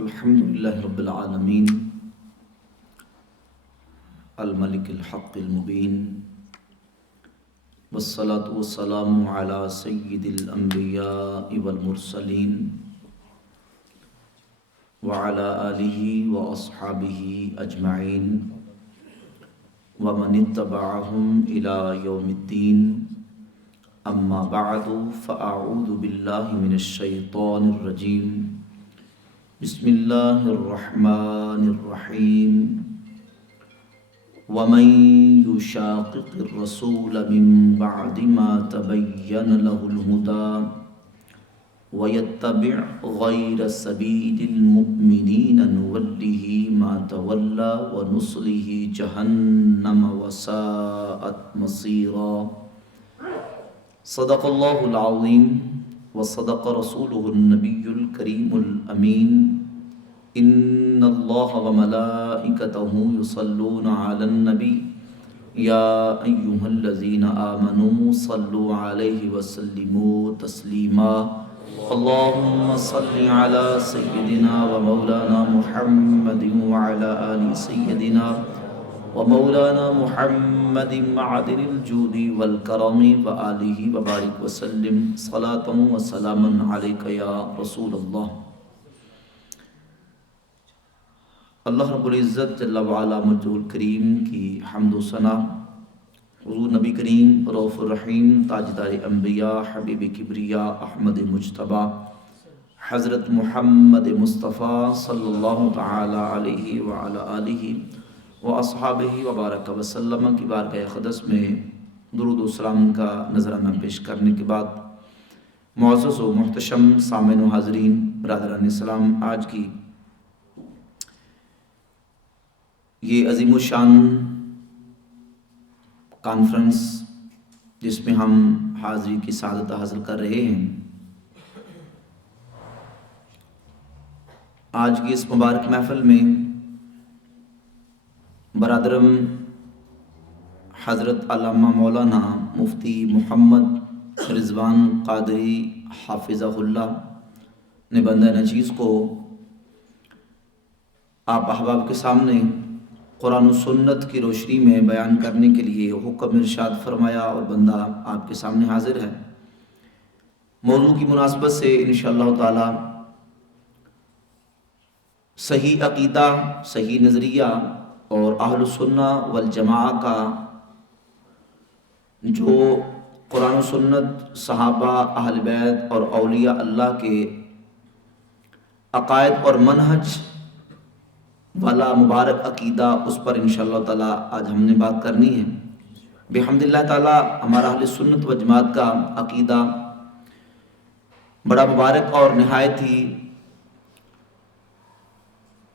الحمدللہ رب العالمین الملک الحق المبین والصلاة والسلام علی سید الانبیاء والمرسلین وعلی آلہ واصحابہ اجمعین ومن اتبعہم الی یوم الدین اما بعد فاعوذ باللہ من الشیطان الرجیم بسم اللہ الرحمن الرحیم ومن یشاقق الرسول من بعد ما تبین له الهدى ویتبع غیر سبیل المؤمنین نوله ما تولى ونصله جہنم وساءت مصیرا صدق اللہ العظیم وصدق رسولہ النبی الکریم الامین ان اللہ وملائکتہ یصلون علی النبی یا ایہا الذین آمنوا صلوا علیہ وسلموا تسلیما اللہم صل علی سیدنا ومولانا محمد وعلی آل سیدنا ومولانا محمد معدن الجود والکرم وآلہ وبارک وسلم صلاة وسلاما علیک یا رسول اللہ۔ اللہ رب العزت جل وعلا مجد الکریم کی حمد و ثنا، حضور نبی کریم رؤوف الرحیم تاجدار انبیاء حبیب کبریا احمد مجتبیٰ حضرت محمد مصطفیٰ صلی اللہ تعالی علیہ وعلی آلہ واصحابہ وبارک وسلم کی بارگاہ اقدس میں درود و سلام کا نذرانہ پیش کرنے کے بعد، معزز و محتشم سامعین و حاضرین برادران اسلام، آج کی یہ عظیم الشان کانفرنس جس میں ہم حاضری کی سعادت حاصل کر رہے ہیں، آج کی اس مبارک محفل میں برادرم حضرت علامہ مولانا مفتی محمد رضوان قادری حافظہ اللہ نے بندہ نچیز کو آپ احباب کے سامنے قرآن و سنت کی روشنی میں بیان کرنے کے لیے حکم ارشاد فرمایا، اور بندہ آپ کے سامنے حاضر ہے۔ موضوع کی مناسبت سے انشاءاللہ تعالی صحیح عقیدہ، صحیح نظریہ اور اہل السنہ والجماعہ کا جو قرآن و سنت، صحابہ، اہل بیت اور اولیاء اللہ کے عقائد اور منہج والا مبارک عقیدہ، اس پر انشاءاللہ تعالی آج ہم نے بات کرنی ہے۔ بحمد اللہ تعالی ہمارا اہل سنت و جماعت کا عقیدہ بڑا مبارک اور نہایت ہی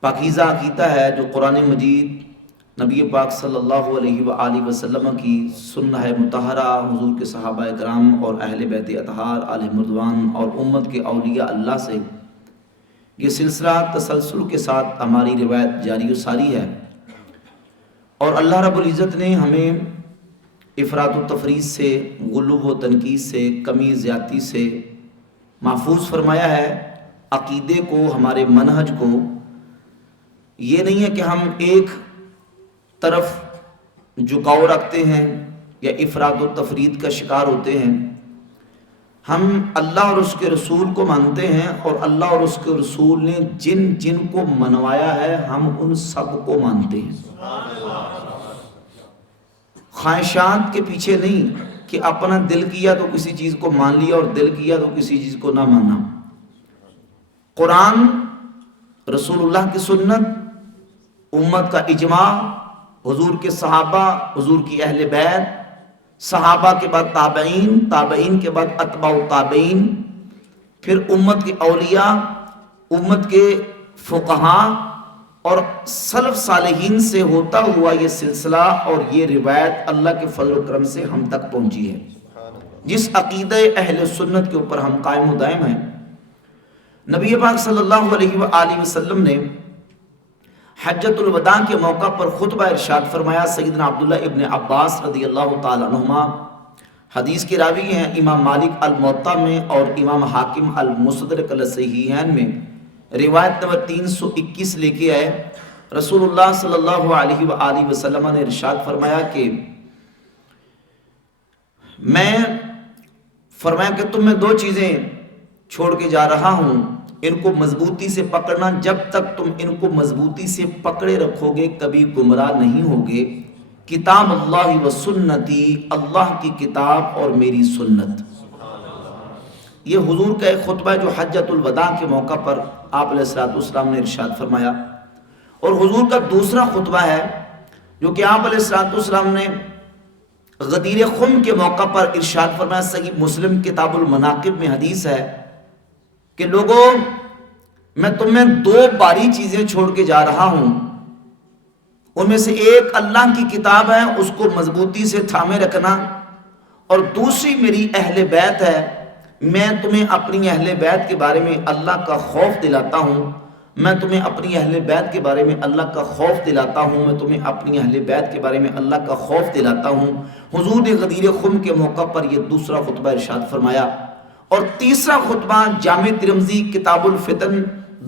پاکیزہ عقیدہ ہے، جو قرآن مجید، نبی پاک صلی اللہ علیہ وآلہ وسلم کی سنہ مطہرہ، حضور کے صحابہ کرام اور اہل بیت اطہار علیہم رضوان اور امت کے اولیاء اللہ سے یہ سلسلہ تسلسل کے ساتھ ہماری روایت جاری و ساری ہے، اور اللہ رب العزت نے ہمیں افراط و تفریط سے، غلو و تنقیص سے، کمی زیادتی سے محفوظ فرمایا ہے۔ عقیدے کو، ہمارے منہج کو یہ نہیں ہے کہ ہم ایک طرف جھکاؤ رکھتے ہیں یا افراط و تفریط کا شکار ہوتے ہیں۔ ہم اللہ اور اس کے رسول کو مانتے ہیں، اور اللہ اور اس کے رسول نے جن جن کو منوایا ہے ہم ان سب کو مانتے ہیں۔ خواہشات کے پیچھے نہیں کہ اپنا دل کیا تو کسی چیز کو مان لیا اور دل کیا تو کسی چیز کو نہ مانا۔ قرآن، رسول اللہ کی سنت، امت کا اجماع، حضور کے صحابہ، حضور کی اہل بیت، صحابہ کے بعد تابعین، تابعین کے بعد اتباع تابعین، پھر امت کے اولیاء، امت کے فقہاء اور سلف صالحین سے ہوتا ہوا یہ سلسلہ اور یہ روایت اللہ کے فضل و کرم سے ہم تک پہنچی ہے۔ جس عقیدہ اہل سنت کے اوپر ہم قائم و دائم ہیں، نبی پاک صلی اللہ علیہ وآلہ وسلم نے حجۃ الوداع کے موقع پر خطبہ ارشاد فرمایا۔ سیدنا عبداللہ ابن عباس رضی اللہ تعالی عنہما حدیث کے راوی ہیں، امام مالک الموطا میں اور امام حاکم المستدرک الصحیحین میں روایت نمبر 321 لے کے آئے. رسول اللہ صلی اللہ علیہ وآلہ وسلم نے ارشاد فرمایا کہ تم میں دو چیزیں چھوڑ کے جا رہا ہوں، ان کو مضبوطی سے پکڑنا. جب تک تم ان کو مضبوطی سے پکڑے رکھو گے کبھی گمراہ نہیں ہوگے. کتاب اللہ و سنتی، اللہ کی کتاب اور میری سنت. یہ حضور کا ایک خطبہ ہے جو حجۃ الوداع کے موقع پر آپ علیہ الصلوۃ والسلام نے ارشاد فرمایا. اور حضور کا دوسرا خطبہ ہے جو کہ آپ علیہ الصلوۃ والسلام نے غدیر خم کے موقع پر ارشاد فرمایا. صحیح مسلم کتاب المناقب میں حدیث ہے کہ لوگوں، میں تمہیں دو باری چیزیں چھوڑ کے جا رہا ہوں. ان میں سے ایک اللہ کی کتاب ہے، اس کو مضبوطی سے تھامے رکھنا، اور دوسری میری اہل بیت ہے. میں تمہیں اپنی اہل بیت کے بارے میں اللہ کا خوف دلاتا ہوں. میں تمہیں اپنی اہل بیت کے بارے میں اللہ کا خوف دلاتا ہوں. میں تمہیں اپنی اہل بیت کے بارے میں اللہ کا خوف دلاتا ہوں. حضور نے غدیر خم کے موقع پر یہ دوسرا خطبہ ارشاد فرمایا. اور تیسرا خطبہ جامع ترمذی کتاب الفتن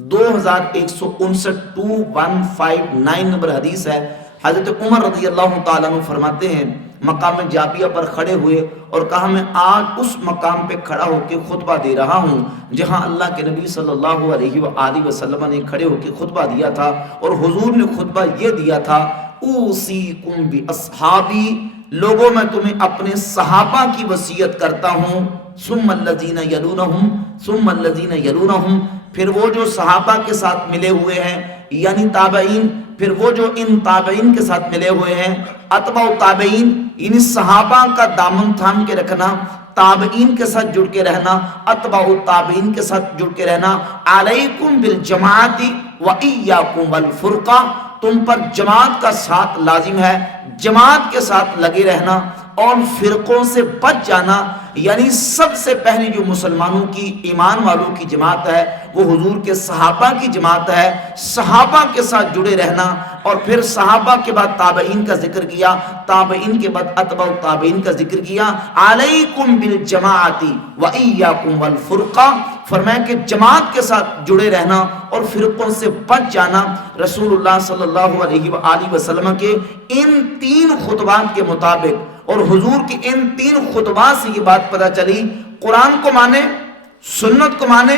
2159 2159 نمبر حدیث ہے. حضرت عمر رضی اللہ تعالیٰ عنہ فرماتے ہیں مقام جابیہ پر کھڑے ہوئے اور کہا میں آج اس مقام پہ کھڑا ہو کے خطبہ دے رہا ہوں جہاں اللہ کے نبی صلی اللہ علیہ وآلہ وسلم نے کھڑے ہو کے خطبہ دیا تھا. اور حضور نے خطبہ یہ دیا تھا، اوصیکم باصحابی، لوگوں میں تمہیں اپنے صحابہ کی وصیت کرتا ہوں. ثم الذین یلونہم ثم الذین یلونہم، پھر وہ جو صحابہ کے ساتھ ملے ہوئے ہیں یعنی تابعین، پھر وہ جو ان تابعین کے ساتھ ملے ہوئے ہیں. اتباع تابعین یعنی صحابہ کا دامن تھام کے رکھنا، تابعین کے ساتھ جڑ کے رہنا، اتباع تابعین کے ساتھ جڑ کے رہنا. علیکم بالجماعت و ایاکم والفرقہ، تم پر جماعت کا ساتھ لازم ہے، جماعت کے ساتھ لگے رہنا اور فرقوں سے بچ جانا. یعنی سب سے پہلی جو مسلمانوں کی ایمان والوں کی جماعت ہے وہ حضور کے صحابہ کی جماعت ہے. صحابہ کے ساتھ جڑے رہنا، اور پھر صحابہ کے بعد تابعین کا ذکر کیا، تابعین کے بعد اتباع تابعین کا ذکر کیا. علیکم بالجماعت و ایاکم والفرقہ، فرمایا کہ جماعت کے ساتھ جڑے رہنا اور فرقوں سے بچ جانا. رسول اللہ صلی اللہ علیہ وآلہ وسلم کے ان تین خطبات کے مطابق اور حضور کی ان تین خطبات سے یہ بات پتہ چلی، قرآن کو مانے، سنت کو مانے،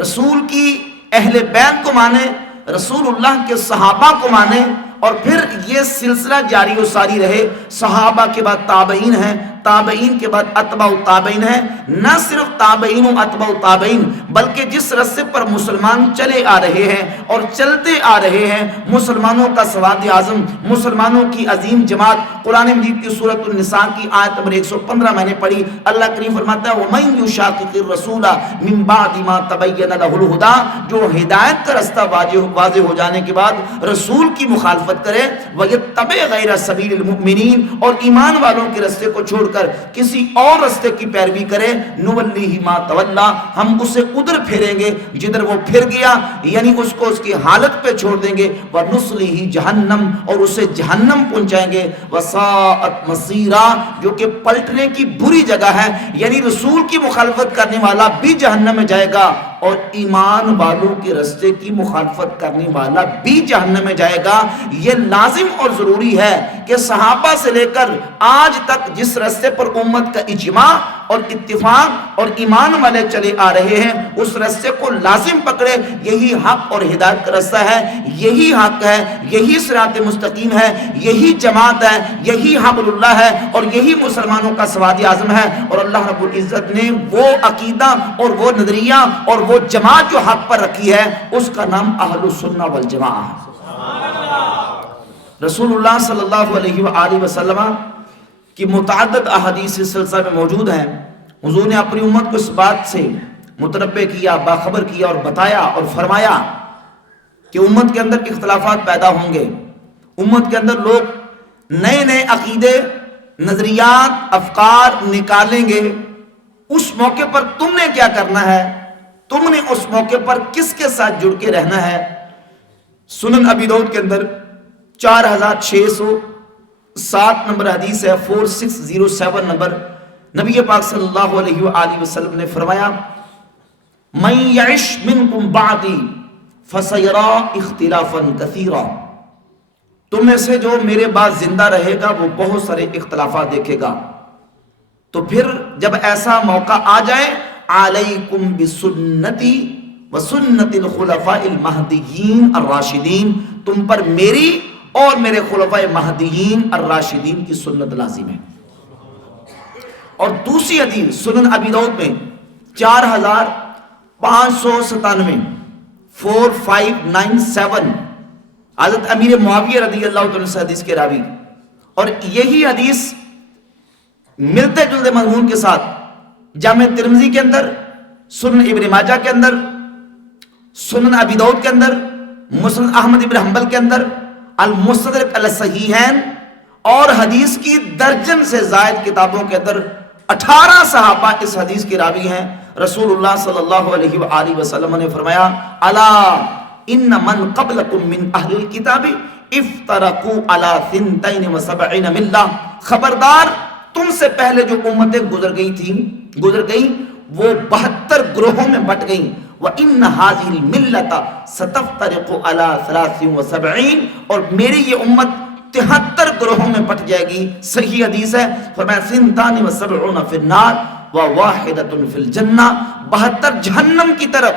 رسول کی اہل بیت کو مانے، رسول اللہ کے صحابہ کو مانے، اور پھر یہ سلسلہ جاری و ساری رہے. صحابہ کے بعد تابعین ہیں، تابعین کے بعد اتباع تابعین ہیں. نہ صرف تابعین و اتباع تابعین بلکہ جس رستے پر مسلمان چلے آ رہے ہیں اور چلتے آ رہے ہیں، مسلمانوں کا سواد اعظم، مسلمانوں کی عظیم جماعت. قرآن مجید کی سورۃ النساء کی آیت نمبر 115 میں نے پڑھی. اللہ کریم فرماتا ہے وَمَن يُشَاقِقِ الرَّسُولَ مِن بَعْدِ مَا تَبَيَّنَ لَهُ الْهُدَىٰ، جو ہدایت کا رستہ واضح ہو جانے کے بعد رسول کی مخالفت کرے، وَيَتَّبِعْ غَيْرَ سَبِيلِ الْمُؤْمِنِينَ، اور ایمان والوں کے رستے کو چھوڑ کر کسی اور رستے کی پیروی کرے، نُوَلِّهِ مَا تَوَلَّىٰ، ہم اسے ادھر پھیریں گے جدھر وہ پھر گیا، یعنی اس کو اس کی حالت پہ چھوڑ دیں گے. وَنُصْلِهِ جَهَنَّمَ، اور اسے جہنم پہنچائیں گے. وَسَاءَتْ مَصِيرًا، جو کہ پلٹنے کی بری جگہ ہے، یعنی رسول کی مخالفت کرنے والا بھی جہنم میں جائے گا اور ایمان والوں کے رستے کی مخالفت کرنے والا بھی جہنم میں جائے گا. یہ لازم اور ضروری ہے کہ صحابہ سے لے کر آج تک جس رستے پر امت کا اجماع اور اتفاق اور ایمان والے چلے آ رہے ہیں اس رستے کو لازم پکڑے. یہی حق اور ہدایت کا رستہ ہے، یہی حق ہے، یہی صراط مستقیم ہے، یہی جماعت ہے، یہی حبل اللہ ہے، اور یہی مسلمانوں کا سواد اعظم ہے. اور اللہ رب العزت نے وہ عقیدہ اور وہ نظریہ اور وہ جماعت جو حق پر رکھی ہے اس کا نام اہل السنہ والجماعہ ہے. رسول اللہ صلی اللہ علیہ وآلہ وسلم کی متعدد احادیث اس سلسلہ میں موجود ہیں. حضور نے اپنی امت کو اس بات سے متنبہ کیا، باخبر کیا اور بتایا اور فرمایا کہ امت کے اندر اختلافات پیدا ہوں گے، امت کے اندر لوگ نئے نئے عقیدے، نظریات، افکار نکالیں گے. اس موقع پر تم نے کیا کرنا ہے؟ تم نے اس موقع پر کس کے ساتھ جڑ کے رہنا ہے؟ سنن ابی داؤد کے اندر 4607 نمبر حدیث ہے، 4607 نمبر. نبی پاک صلی اللہ علیہ وآلہ وسلم نے فرمایا من یعش منکم بعدی، فَسَيَرَا اخْتِلَافًا كَثِيرًا، تم میں سے جو میرے بعد زندہ رہے گا وہ بہت سارے اختلافات دیکھے گا. تو پھر جب ایسا موقع آ جائے، علیکم بسنتی وسنت الخلفاء المہدیین الراشدین، تم پر میری اور میرے خلفاء مہدیین الراشدین کی سنت لازم ہے. اور دوسری حدیث سنن ابی داؤد میں 4597 4597 حضرت امیر معاویہ رضی اللہ عنہ سے حدیث کے راوی، اور یہی حدیث ملتے جلتے مضمون کے ساتھ جامع ترمذی کے اندر، سنن ابن ماجہ کے اندر، سنن ابی داؤد کے اندر، مسند احمد ابن حنبل کے اندر، المستدرک علی الصحیحین اور حدیث کی درجن سے زائد کتابوں کے اندر 18 صحابہ اس حدیث کے راوی ہیں. رسول اللہ صلی اللہ علیہ وآلہ وسلم نے فرمایا، الا ان من قبلکم من اہل الکتاب افترقوا علی 72 ملہ، خبردار تم سے پہلے جو امتیں گزر گئی وہ 72 گروہوں میں بٹ گئیں. وَإِنَّ هَذِهِ الْمِلَّةَ سَتَفْتَرِقُ عَلَى 73، اور میری یہ امت 73 گروہوں میں بٹ جائے گی. صحیح حدیث ہے. فرمایا 72 فی النار وواحدۃ فی الجنہ، 72 جہنم کی طرف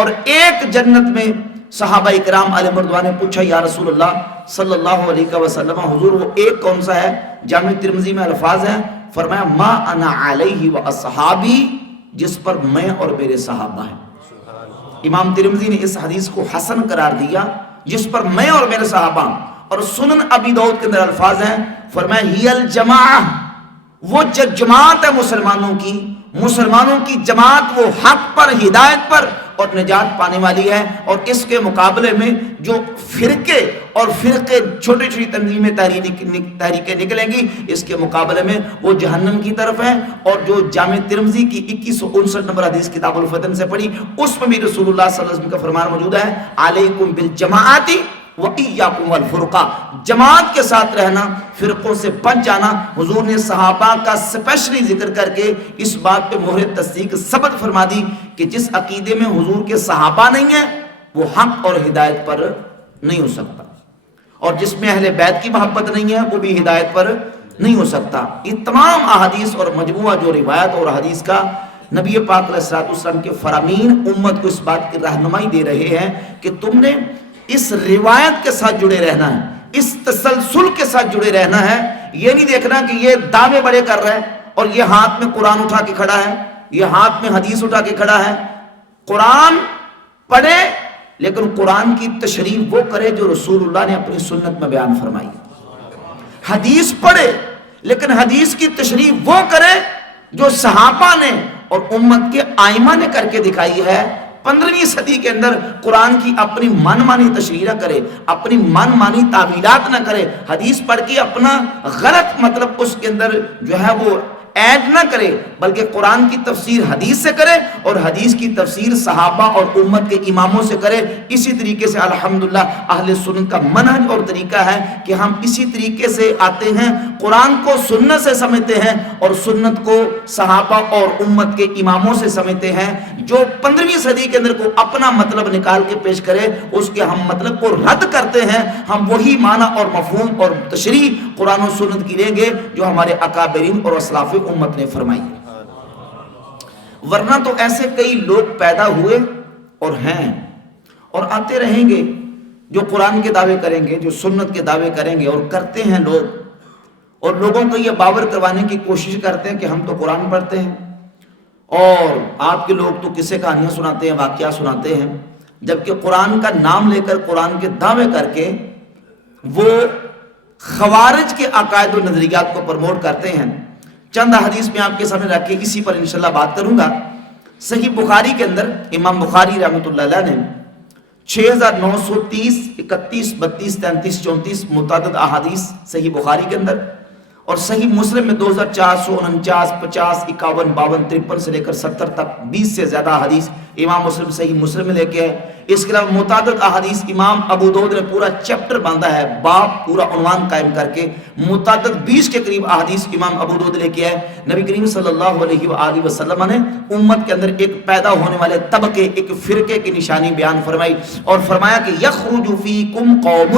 اور ایک جنت میں. صحابہ کرام علیہ مردوان نے پوچھا، یا رسول اللہ صلی اللہ علیہ وسلم، حضور وہ ایک کون سا ہے؟ جامع ترمذی میں الفاظ ہیں، فرمایا ما انا علیہ واصحابی، جس پر میں اور میرے صحابہ ہیں. امام ترمذی نے اس حدیث کو حسن قرار دیا، جس پر میں اور میرے صحابہ. اور سنن ابی داؤد کے اندر الفاظ ہیں، فرمایا ہی الجماعہ، وہ جماعت ہے مسلمانوں کی جماعت، وہ حق پر، ہدایت پر اور نجات پانے والی ہے. اور اس کے مقابلے میں جو فرقے چھوٹی چھوٹی تنظیمیں تحریکیں نکلیں گی، اس کے مقابلے میں وہ جہنم کی طرف ہیں. اور جو جامع ترمذی کی 2159 نمبر حدیث کتاب الفتن سے پڑھی، اس میں بھی رسول اللہ صلی اللہ علیہ وسلم کا فرمان موجود ہے، علیکم بالجماعت وَإِيَّاكُمْ وَالْفُرْقَةِ، جماعت کے ساتھ رہنا، فرقوں سے بچ جانا. حضور نے صحابہ کا اسپیشلی ذکر کر کے اس بات پہ مہر تصدیق ثبت فرما دی کہ جس عقیدے میں حضور کے صحابہ نہیں ہیں وہ حق اور ہدایت پر نہیں ہو سکتا، اور جس میں اہل بیت کی محبت نہیں ہے وہ بھی ہدایت پر نہیں ہو سکتا. یہ تمام احادیث اور مجموعہ جو روایت اور حدیث کا نبی پاک علیہ الصلوۃ والسلام کے فرامین امت کو اس بات کی رہنمائی دے رہے ہیں کہ تم نے اس روایت کے ساتھ جڑے رہنا ہے، اس تسلسل کے ساتھ جڑے رہنا ہے. یہ نہیں دیکھنا کہ یہ دعوے بڑے کر رہا ہے اور یہ ہاتھ میں قرآن اٹھا کے کھڑا ہے، یہ ہاتھ میں حدیث اٹھا کے کھڑا ہے. قرآن پڑھے لیکن قرآن کی تشریح وہ کرے جو رسول اللہ نے اپنی سنت میں بیان فرمائی. حدیث پڑھے لیکن حدیث کی تشریح وہ کرے جو صحابہ نے اور امت کے ائمہ نے کر کے دکھائی ہے. 15ویں صدی کے اندر قرآن کی اپنی من مانی تشریح نہ کرے، اپنی من مانی تعویلات نہ کرے، حدیث پڑھ کے اپنا غلط مطلب اس کے اندر جو ہے وہ ایڈ نہ کرے، بلکہ قرآن کی تفسیر حدیث سے کرے اور حدیث کی تفسیر صحابہ اور امت کے اماموں سے کرے. اسی طریقے سے الحمدللہ اہل سنت کا منہج اور طریقہ ہے کہ ہم اسی طریقے سے آتے ہیں، قرآن کو سنت سے سمجھتے ہیں اور سنت کو صحابہ اور امت کے اماموں سے سمجھتے ہیں. جو 15ویں صدی کے اندر کو اپنا مطلب نکال کے پیش کرے اس کے ہم مطلب کو رد کرتے ہیں. ہم وہی معنی اور مفہوم اور تشریح قرآن و سنت کی لیں گے جو ہمارے اکابرین اور اسلاف امت نے فرمائی. ورنہ تو ایسے کئی لوگ پیدا ہوئے اور ہیں اور آتے رہیں گے جو قرآن کے دعوے کریں گے، جو سنت کے دعوے کریں گے، اور کرتے ہیں لوگ، اور لوگوں کو یہ باور کروانے کی کوشش کرتے ہیں کہ ہم تو قرآن پڑھتے ہیں اور آپ کے لوگ تو قصے کہانیاں سناتے ہیں، واقعات سناتے ہیں. جبکہ قرآن کا نام لے کر، قرآن کے دعوے کر کے وہ خوارج کے عقائد و نظریات کو پروموٹ کرتے ہیں. چند حدیث میں آپ کے سامنے رکھ کے اسی پر انشاءاللہ بات کروں گا. صحیح بخاری کے اندر امام بخاری رحمۃ اللہ علیہ نے 6930 31 32 33 34 متعدد احادیث صحیح بخاری کے اندر، اور صحیح مسلم میں 2449 50 51 52 53 سے لے کر 70 تک 20 سے زیادہ حدیث امام مسلم صحیح مسلم میں لے کے ہے۔ اس کے علاوہ متعدد احادیث امام ابو داؤد نے پورا چیپٹر باندھا ہے، باب پورا عنوان قائم کر کے متعدد 20 کے قریب احادیث امام ابو داؤد لے کے ہے۔ نبی کریم صلی اللہ علیہ وآلہ وسلم نے امت کے اندر ایک پیدا ہونے والے طبقے، ایک فرقے کی نشانی بیان فرمائی اور فرمایا کہ یخرج فیکم قوم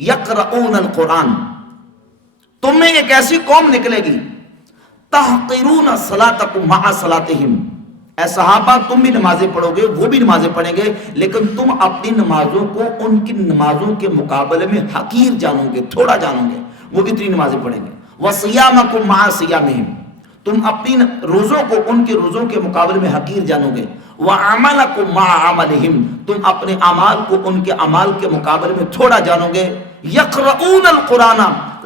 یقرؤون القرآن، تم میں ایک ایسی قوم نکلے گی تحقرون صلاتکم مع صلاتہم، اے صحابہ تم بھی نمازیں پڑھو گے، وہ بھی نمازیں پڑھیں گے، لیکن تم اپنی نمازوں کو ان کی نمازوں کے مقابلے میں حقیر جانو گے، تھوڑا جانو گے، وہ اتنی نمازیں پڑھیں گے۔ وصیامکم مع صیامہم، تم اپنی روزوں کو ان کے روزوں کے مقابلے میں حقیر جانو گے۔ وعملکم مع عملہم، تم اپنے اعمال کو ان کے اعمال کے مقابلے میں تھوڑا جانو گے۔ یقرؤون القرآن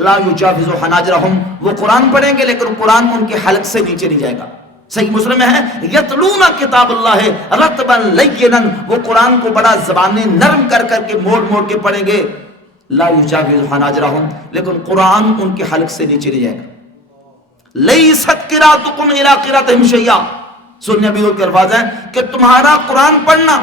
لا یجاوز حناجرہم، وہ قرآن پڑھیں گے لیکن قرآن ان کے حلق سے نیچے نہیں جائے گا۔ صحیح مسلم میں ہے یتلون کتاب اللہ رتبا لینا، وہ قرآن کو بڑا زبانیں نرم کر کر کے موڑ موڑ کے پڑھیں گے، لا یجاوز حناجرہم، لیکن قرآن ان کے حلق سے نیچے نہیں جائے گا۔ لیست قراءتکم الی قراءتہم شیئا، سننے ابی داؤد کے الفاظ ہیں کہ تمہارا قرآن پڑھنا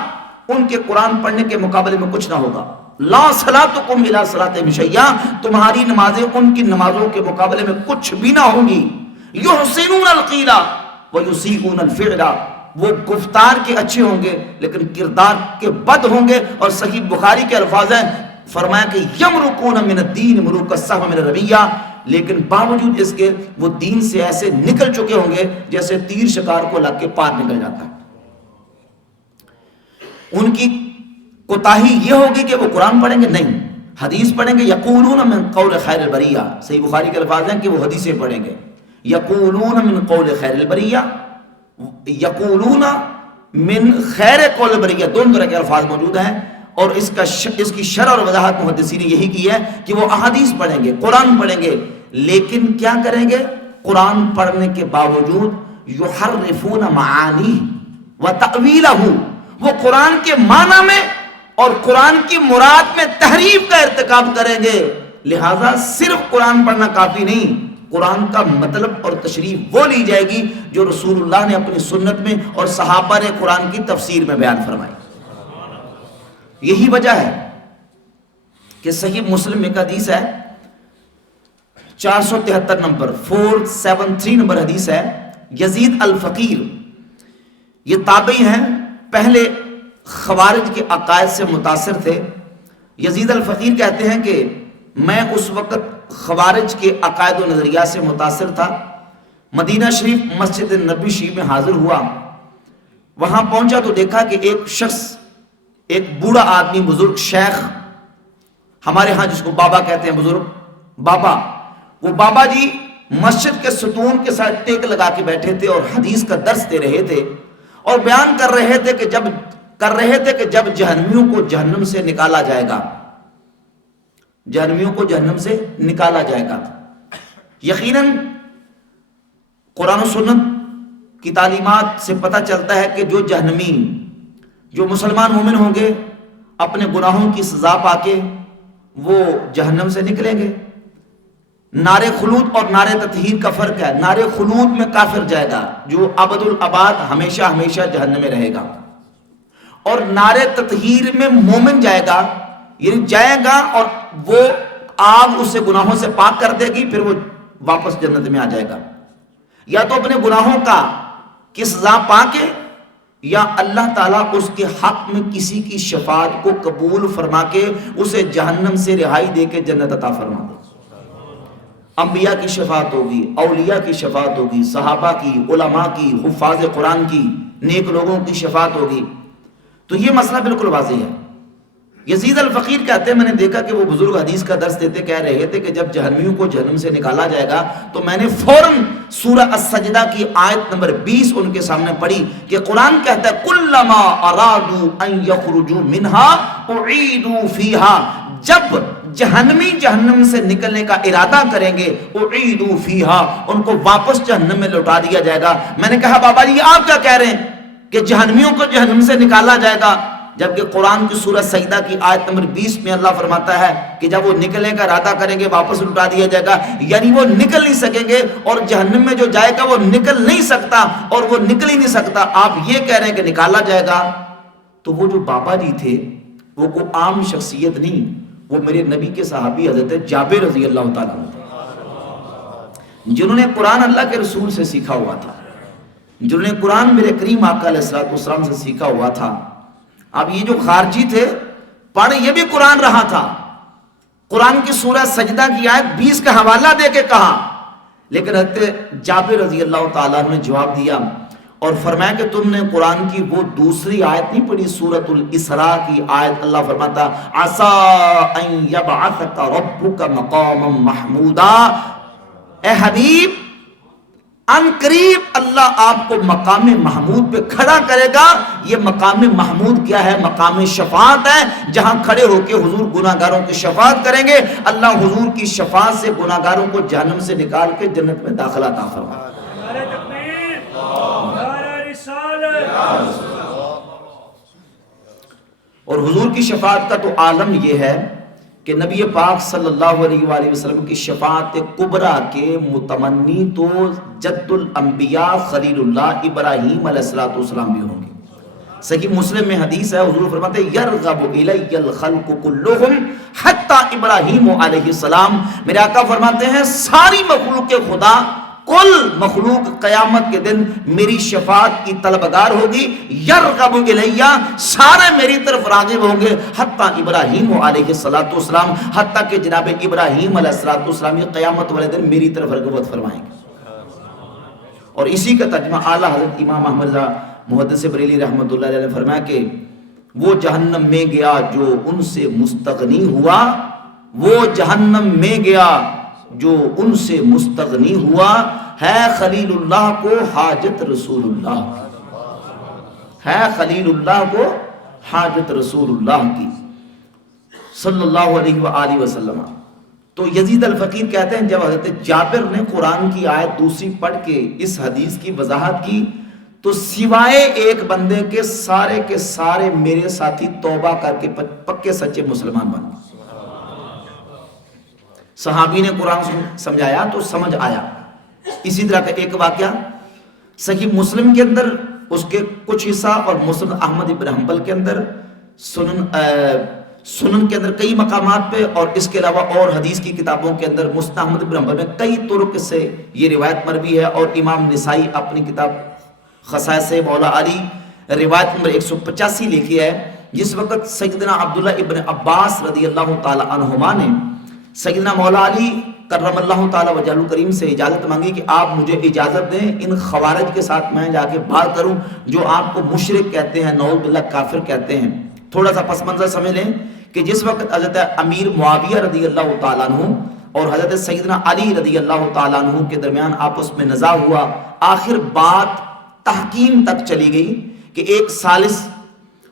ان کے قرآن پڑھنے کے مقابلے میں کچھ نہ ہوگا۔ لا صلاتکم الی صلاتہم شیئا، تمہاری نمازیں ان کی نمازوں کے مقابلے میں کچھ بھی نہ ہوں گی۔ یحسنون القیل ویسیئون الفعل، وہ گفتار کے اچھے ہوں گے لیکن کردار کے بد ہوں گے۔ اور صحیح بخاری کے الفاظ ہیں، فرمایا کہ یمرقون من الدین مروق السهم من الرمیہ، لیکن باوجود اس کے وہ دین سے ایسے نکل چکے ہوں گے جیسے تیر شکار کو لگ کے پار نکل جاتا ہے۔ ان کی کوتاہی یہ ہوگی کہ وہ قرآن پڑھیں گے نہیں، حدیث پڑھیں گے۔ یقولون من قول خیر البریہ، صحیح بخاری کے الفاظ ہیں کہ وہ حدیثیں پڑھیں گے۔ یقولون من قول خیر البریہ، یقولون من خیر قول البریہ، دونوں طرح کے الفاظ موجود ہیں، اور اس کی شرح اور وضاحت محدثین نے یہی کی ہے کہ وہ احادیث پڑھیں گے، قرآن پڑھیں گے، لیکن کیا کریں گے؟ قرآن پڑھنے کے باوجود یحرفون معانی و تأویلہ، وہ قرآن کے معنی میں اور قرآن کی مراد میں تحریف کا ارتکاب کریں گے۔ لہٰذا صرف قرآن پڑھنا کافی نہیں، قرآن کا مطلب اور تشریح وہ لی جائے گی جو رسول اللہ نے اپنی سنت میں اور صحابہ نے قرآن کی تفسیر میں بیان فرمائی۔ یہی وجہ ہے کہ صحیح مسلم میں ایک حدیث ہے 473 نمبر 473 نمبر حدیث ہے، یزید الفقیر، یہ تابعی ہیں، پہلے خوارج کے عقائد سے متاثر تھے۔ یزید الفقیر کہتے ہیں کہ میں اس وقت خوارج کے عقائد و نظریات سے متاثر تھا، مدینہ شریف مسجد نبوی شریف میں حاضر ہوا، وہاں پہنچا تو دیکھا کہ ایک شخص، ایک بوڑھا آدمی، بزرگ شیخ، ہمارے ہاں جس کو بابا کہتے ہیں، بزرگ بابا، وہ بابا جی مسجد کے ستون کے ساتھ ٹیک لگا کے بیٹھے تھے اور حدیث کا درس دے رہے تھے اور بیان کر رہے تھے کہ جب جہنمیوں کو جہنم سے نکالا جائے گا، جہنمیوں کو جہنم سے نکالا جائے گا، یقیناً قرآن و سنت کی تعلیمات سے پتہ چلتا ہے کہ جو جہنمی، جو مسلمان مومن ہوں گے، اپنے گناہوں کی سزا پا کے وہ جہنم سے نکلیں گے۔ نار خلود اور نار تطہیر کا فرق ہے، نار خلود میں کافر جائے گا جو ابد الاباد ہمیشہ ہمیشہ جہنم میں رہے گا، اور نار تطہیر میں مومن جائے گا، یعنی جائے گا اور وہ آگ اسے گناہوں سے پاک کر دے گی، پھر وہ واپس جنت میں آ جائے گا۔ یا تو اپنے گناہوں کی سزا پا کے، یا اللہ تعالیٰ اس کے حق میں کسی کی شفاعت کو قبول فرما کے اسے جہنم سے رہائی دے کے جنت عطا فرما دے۔ انبیاء کی شفاعت ہوگی، اولیاء کی شفاعت ہوگی، صحابہ کی، علماء کی، حفاظ قرآن کی، نیک لوگوں کی شفاعت ہوگی۔ تو یہ مسئلہ بالکل واضح ہے۔ یزید الفقیر کہتے ہیں میں نے دیکھا کہ وہ بزرگ حدیث کا درس دیتے کہہ رہے تھے کہ جب جہنمیوں کو جہنم سے نکالا جائے گا تو میں نے فوراً سورہ السجدہ کی آیت نمبر 20 ان کے سامنے پڑھی کہ قرآن کہتا ہے کلما ارادوا ان یخرجوا منها اعیدوا فیها، جب جہنمی جہنم سے نکلنے کا ارادہ کریں گے اعیدوا فیها، ان کو واپس جہنم میں لوٹا دیا جائے گا۔ میں نے کہا بابا جی آپ کیا کہہ رہے ہیں کہ جہنمیوں کو جہنم سے نکالا جائے گا؟ جبکہ قرآن کی سورہ سجدہ کی آیت نمبر 20 میں اللہ فرماتا ہے کہ جب وہ نکلنے کا ارادہ کریں گے واپس لٹا دیا جائے گا، یعنی وہ نکل نہیں سکیں گے، اور جہنم میں جو جائے گا وہ نکل نہیں سکتا، اور وہ نکل ہی نہیں سکتا، آپ یہ کہہ رہے ہیں کہ نکالا جائے گا۔ تو وہ جو بابا جی تھے وہ کوئی عام شخصیت نہیں، وہ میرے نبی کے صحابی حضرت جابر رضی اللہ تعالیٰ عنہ تھے، جنہوں نے قرآن اللہ کے رسول سے سیکھا ہوا تھا، جنہوں نے قرآن میرے کریم آقا علیہ السلام سے سیکھا ہوا تھا۔ اب یہ جو خارجی تھے پڑھ یہ بھی قرآن رہا تھا، قرآن کی سورہ سجدہ کی آیت 20 کا حوالہ دے کے کہا، لیکن حضرت جابر رضی اللہ تعالیٰ نے جواب دیا اور فرمایا کہ تم نے قرآن کی وہ دوسری آیت نہیں پڑھی، سورۃ الاسراء کی آیت، اللہ فرماتا عَسَىٰ أَن يَبْعَثَكَ رَبُّكَ مَقَامًا مَحْمُودًا، اے حبیب ان قریب اللہ آپ کو مقام محمود پہ کھڑا کرے گا۔ یہ مقام محمود کیا ہے؟ مقام شفاعت ہے، جہاں کھڑے ہو کے حضور گناہگاروں کی شفاعت کریں گے، اللہ حضور کی شفاعت سے گناہگاروں کو جہنم سے نکال کے جنت میں داخلہ عطا فرمائے۔ اور حضور کی شفاعت کا تو عالم یہ ہے کہ نبی پاک صلی اللہ علیہ وآلہ وسلم کی شفاعت کبریٰ کے متمنی تو جد الانبیاء خلیل اللہ ابراہیم علیہ السلام بھی ہوں گے۔ صحیح مسلم میں حدیث ہے، حضور فرماتے ہیں یرغب الی الخلق کلہم حتی ابراہیم علیہ السلام، میرے آقا فرماتے ہیں ساری مخلوق خدا، کل مخلوق قیامت کے دن میری شفاعت کی طلبگار ہوگی، یرغب الیہ، سارے میری طرف راغب ہوں گے، حتیٰ ابراہیم علیہ السلام، حتیٰ کہ جناب ابراہیم علیہ السلام یہ قیامت والے دن میری طرف رغبت فرمائیں گے۔ اور اسی کا ترجمہ اعلیٰ حضرت امام احمد رضا محدث بریلی رحمۃ اللہ علیہ نے فرمایا کہ وہ جہنم میں گیا جو ان سے مستغنی ہوا، وہ جہنم میں گیا جو ان سے مستغنی ہوا، ہے خلیل اللہ کو حاجت رسول اللہ، ہے خلیل اللہ کو حاجت رسول اللہ کی صلی اللہ علیہ وآلہ وسلم۔ تو یزید الفقیر کہتے ہیں جب حضرت جابر نے قرآن کی آیت دوسری پڑھ کے اس حدیث کی وضاحت کی تو سوائے ایک بندے کے سارے میرے ساتھی توبہ کر کے پکے سچے مسلمان بن گئے۔ صحابی نے قرآن سمجھایا تو سمجھ آیا۔ اسی طرح کا ایک واقعہ صحیح مسلم کے اندر اس کے کچھ حصہ اور مسند احمد بن حنبل کے اندر، سنن کے اندر کئی مقامات پہ، اور اس کے علاوہ اور حدیث کی کتابوں کے اندر مسند احمد بن حنبل میں کئی طرق سے یہ روایت مروی ہے، اور امام نسائی اپنی کتاب خصائص مولا علی روایت نمبر 185 لکھی ہے، جس وقت سیدنا عبداللہ ابن عباس رضی اللہ تعالی عنہما نے سیدنا مولا علی کرم اللہ تعالی وجہہ کریم سے اجازت مانگی کہ آپ مجھے اجازت دیں ان خوارج کے ساتھ میں جا کے بات کروں جو آپ کو مشرک کہتے ہیں، نعوذ باللہ کافر کہتے ہیں۔ تھوڑا سا پس منظر سمجھ لیں کہ جس وقت حضرت امیر معاویہ رضی اللہ تعالیٰ عنہ اور حضرت سیدنا علی رضی اللہ تعالیٰ عنہ کے درمیان آپس میں نزاع ہوا، آخر بات تحکیم تک چلی گئی کہ ایک ثالث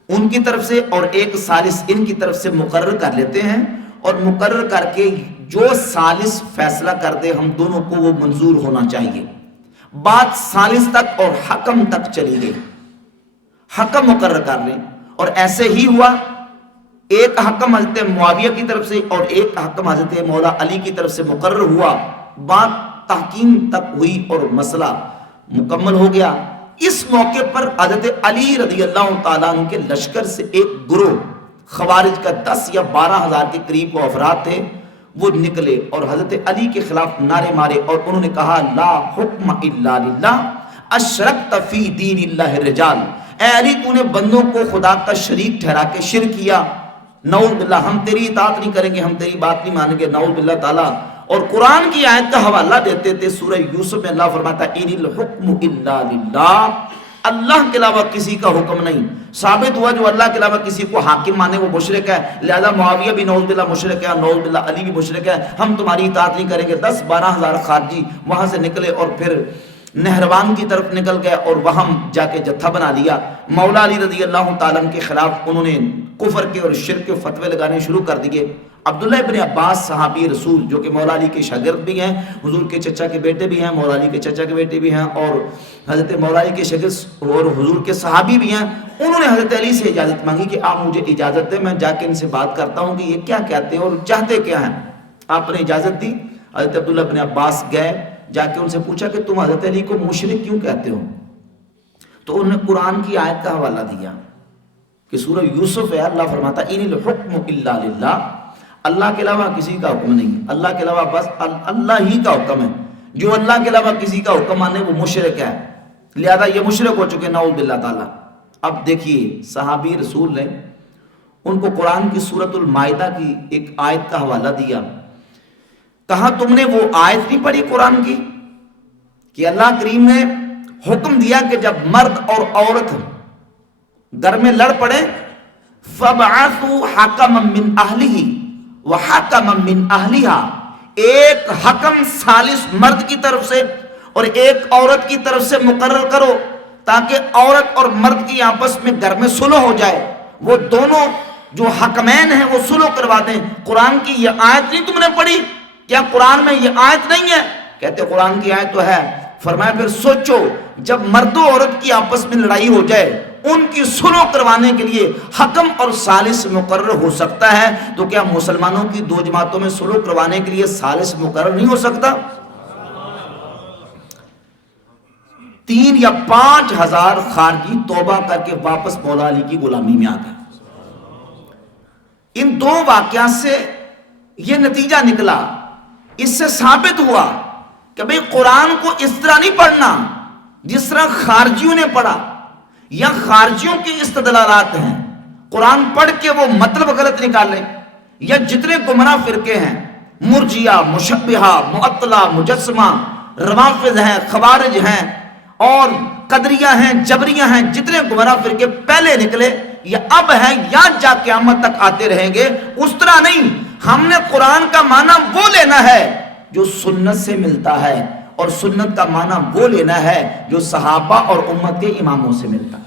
ان کی طرف سے اور ایک ثالث ان کی طرف سے مقرر کر لیتے ہیں، اور مقرر کر کے جو ثالث فیصلہ کر دے ہم دونوں کو وہ منظور ہونا چاہیے۔ بات ثالث تک اور حکم تک چلی گئی، حکم مقرر کر لیں، اور ایسے ہی ہوا۔ ایک حکم حضرت معاویہ کی طرف سے اور ایک حکم حضرت مولا علی کی طرف سے مقرر ہوا، بات تحکیم تک ہوئی اور مسئلہ مکمل ہو گیا۔ اس موقع پر حضرت علی رضی اللہ تعالیٰ عنہ کے لشکر سے ایک گروہ خوارج کا 10 یا 12 ہزار کے قریب وہ افراد تھے، وہ نکلے اور حضرت علی کے خلاف نعرے مارے، اور انہوں نے کہا لا حکم الا للہ اشرکت فی دین اللہ الرجال، اے علی تو نے بندوں کو خدا کا شریک ٹھہرا کے شرک کیا، نعوذ باللہ ہم تیری اطاعت نہیں کریں گے، ہم تیری بات نہیں مانیں گے، نعوذ باللہ تعالیٰ۔ اور قرآن کی آیت کا حوالہ دیتے تھے، سورہ یوسف میں اللہ فرماتا ہے ان الحکم الا للہ، اللہ کے علاوہ کسی کا حکم نہیں۔ ثابت ہوا جو اللہ کے علاوہ کسی کو حاکم مانے وہ مشرک ہے، لہذا معاویہ بھی نعوذ باللہ مشرک ہے، نعوذ باللہ علی بھی مشرک ہے، ہم تمہاری اطاعت نہیں کریں گے۔ 10-12 ہزار خارجی وہاں سے نکلے اور پھر نہروان کی طرف نکل گئے اور وہاں جا کے جتھا بنا لیا. مولا علی رضی اللہ تعالیٰ عنہ کے خلاف انہوں نے کفر کے اور شرک کے فتوے لگانے شروع کر دیے. عبداللہ ابن عباس صحابی رسول جو کہ مولا علی کے شاگرد بھی ہیں, حضور کے چچا کے بیٹے بھی ہیں, مولا علی کے چچا کے بیٹے بھی ہیں, اور حضرت مولا علی کے شاگرد اور حضور کے صحابی بھی ہیں, انہوں نے حضرت علی سے اجازت مانگی کہ آپ مجھے اجازت دیں, میں جا کے ان سے بات کرتا ہوں کہ یہ کیا کہتے ہیں اور چاہتے کیا ہیں. آپ نے اجازت دی. حضرت عبداللہ ابن عباس گئے, جا کے ان سے پوچھا کہ تم حضرت علی کو مشرک کیوں کہتے ہو؟ تو انہوں نے قرآن کی آیت کا حوالہ دیا کہ سورہ یوسف ہے, اللہ فرماتا ان الحکم الا للہ, اللہ کے علاوہ کسی کا حکم نہیں, اللہ کے علاوہ بس اللہ ہی کا حکم ہے. جو اللہ کے علاوہ کسی کا حکم مانے وہ مشرک ہے, لہذا یہ مشرک ہو چکے نعوذ باللہ تعالی. اب دیکھیے صحابی رسول نے ان کو قرآن کی سورۃ المائدہ کی ایک آیت کا حوالہ دیا. کہا تم نے وہ آیت نہیں پڑھی قرآن کی کہ اللہ کریم نے حکم دیا کہ جب مرد اور عورت گھر میں لڑ پڑے فَبْعَثُوا حَكَمًا مِّنْ أَهْلِهِ وَحَكَمًا مِّنْ أَهْلِهَا, ایک حکم ثالث مرد کی طرف سے اور ایک عورت کی طرف سے مقرر کرو تاکہ عورت اور مرد کی آپس میں گھر میں صلح ہو جائے. وہ دونوں جو حکمین ہیں وہ صلح کروا دیں. قرآن کی یہ آیت نہیں تم نے پڑھی؟ کیا قرآن میں یہ آیت نہیں ہے؟ کہتے قرآن کی آیت تو ہے. فرمایا پھر سوچو جب مرد و عورت کی آپس میں لڑائی ہو جائے ان کی صلح کروانے کے لیے حکم اور ثالث مقرر ہو سکتا ہے, تو کیا مسلمانوں کی دو جماعتوں میں صلح کروانے کے لیے ثالث مقرر نہیں ہو سکتا؟ 3 یا 5 ہزار خارجی توبہ کر کے واپس مولا علی کی غلامی میں آ گئے. ان 2 واقعات سے یہ نتیجہ نکلا, اس سے ثابت ہوا کہ بھئی قرآن کو اس طرح نہیں پڑھنا جس طرح خارجیوں نے پڑھا یا خارجیوں کی استدلالات ہیں. قرآن پڑھ کے وہ مطلب غلط نکالیں, یا جتنے گمراہ فرقے ہیں مرجیہ, مشبہہ, معطلہ, مجسمہ, روافض ہیں, خوارج ہیں اور قدریہ ہیں, جبریہ ہیں, جتنے گمراہ فرقے پہلے نکلے یا اب ہیں یا جا قیامت تک آتے رہیں گے, اس طرح نہیں. ہم نے قرآن کا معنی وہ لینا ہے جو سنت سے ملتا ہے, اور سنت کا معنی وہ لینا ہے جو صحابہ اور امت کے اماموں سے ملتا ہے.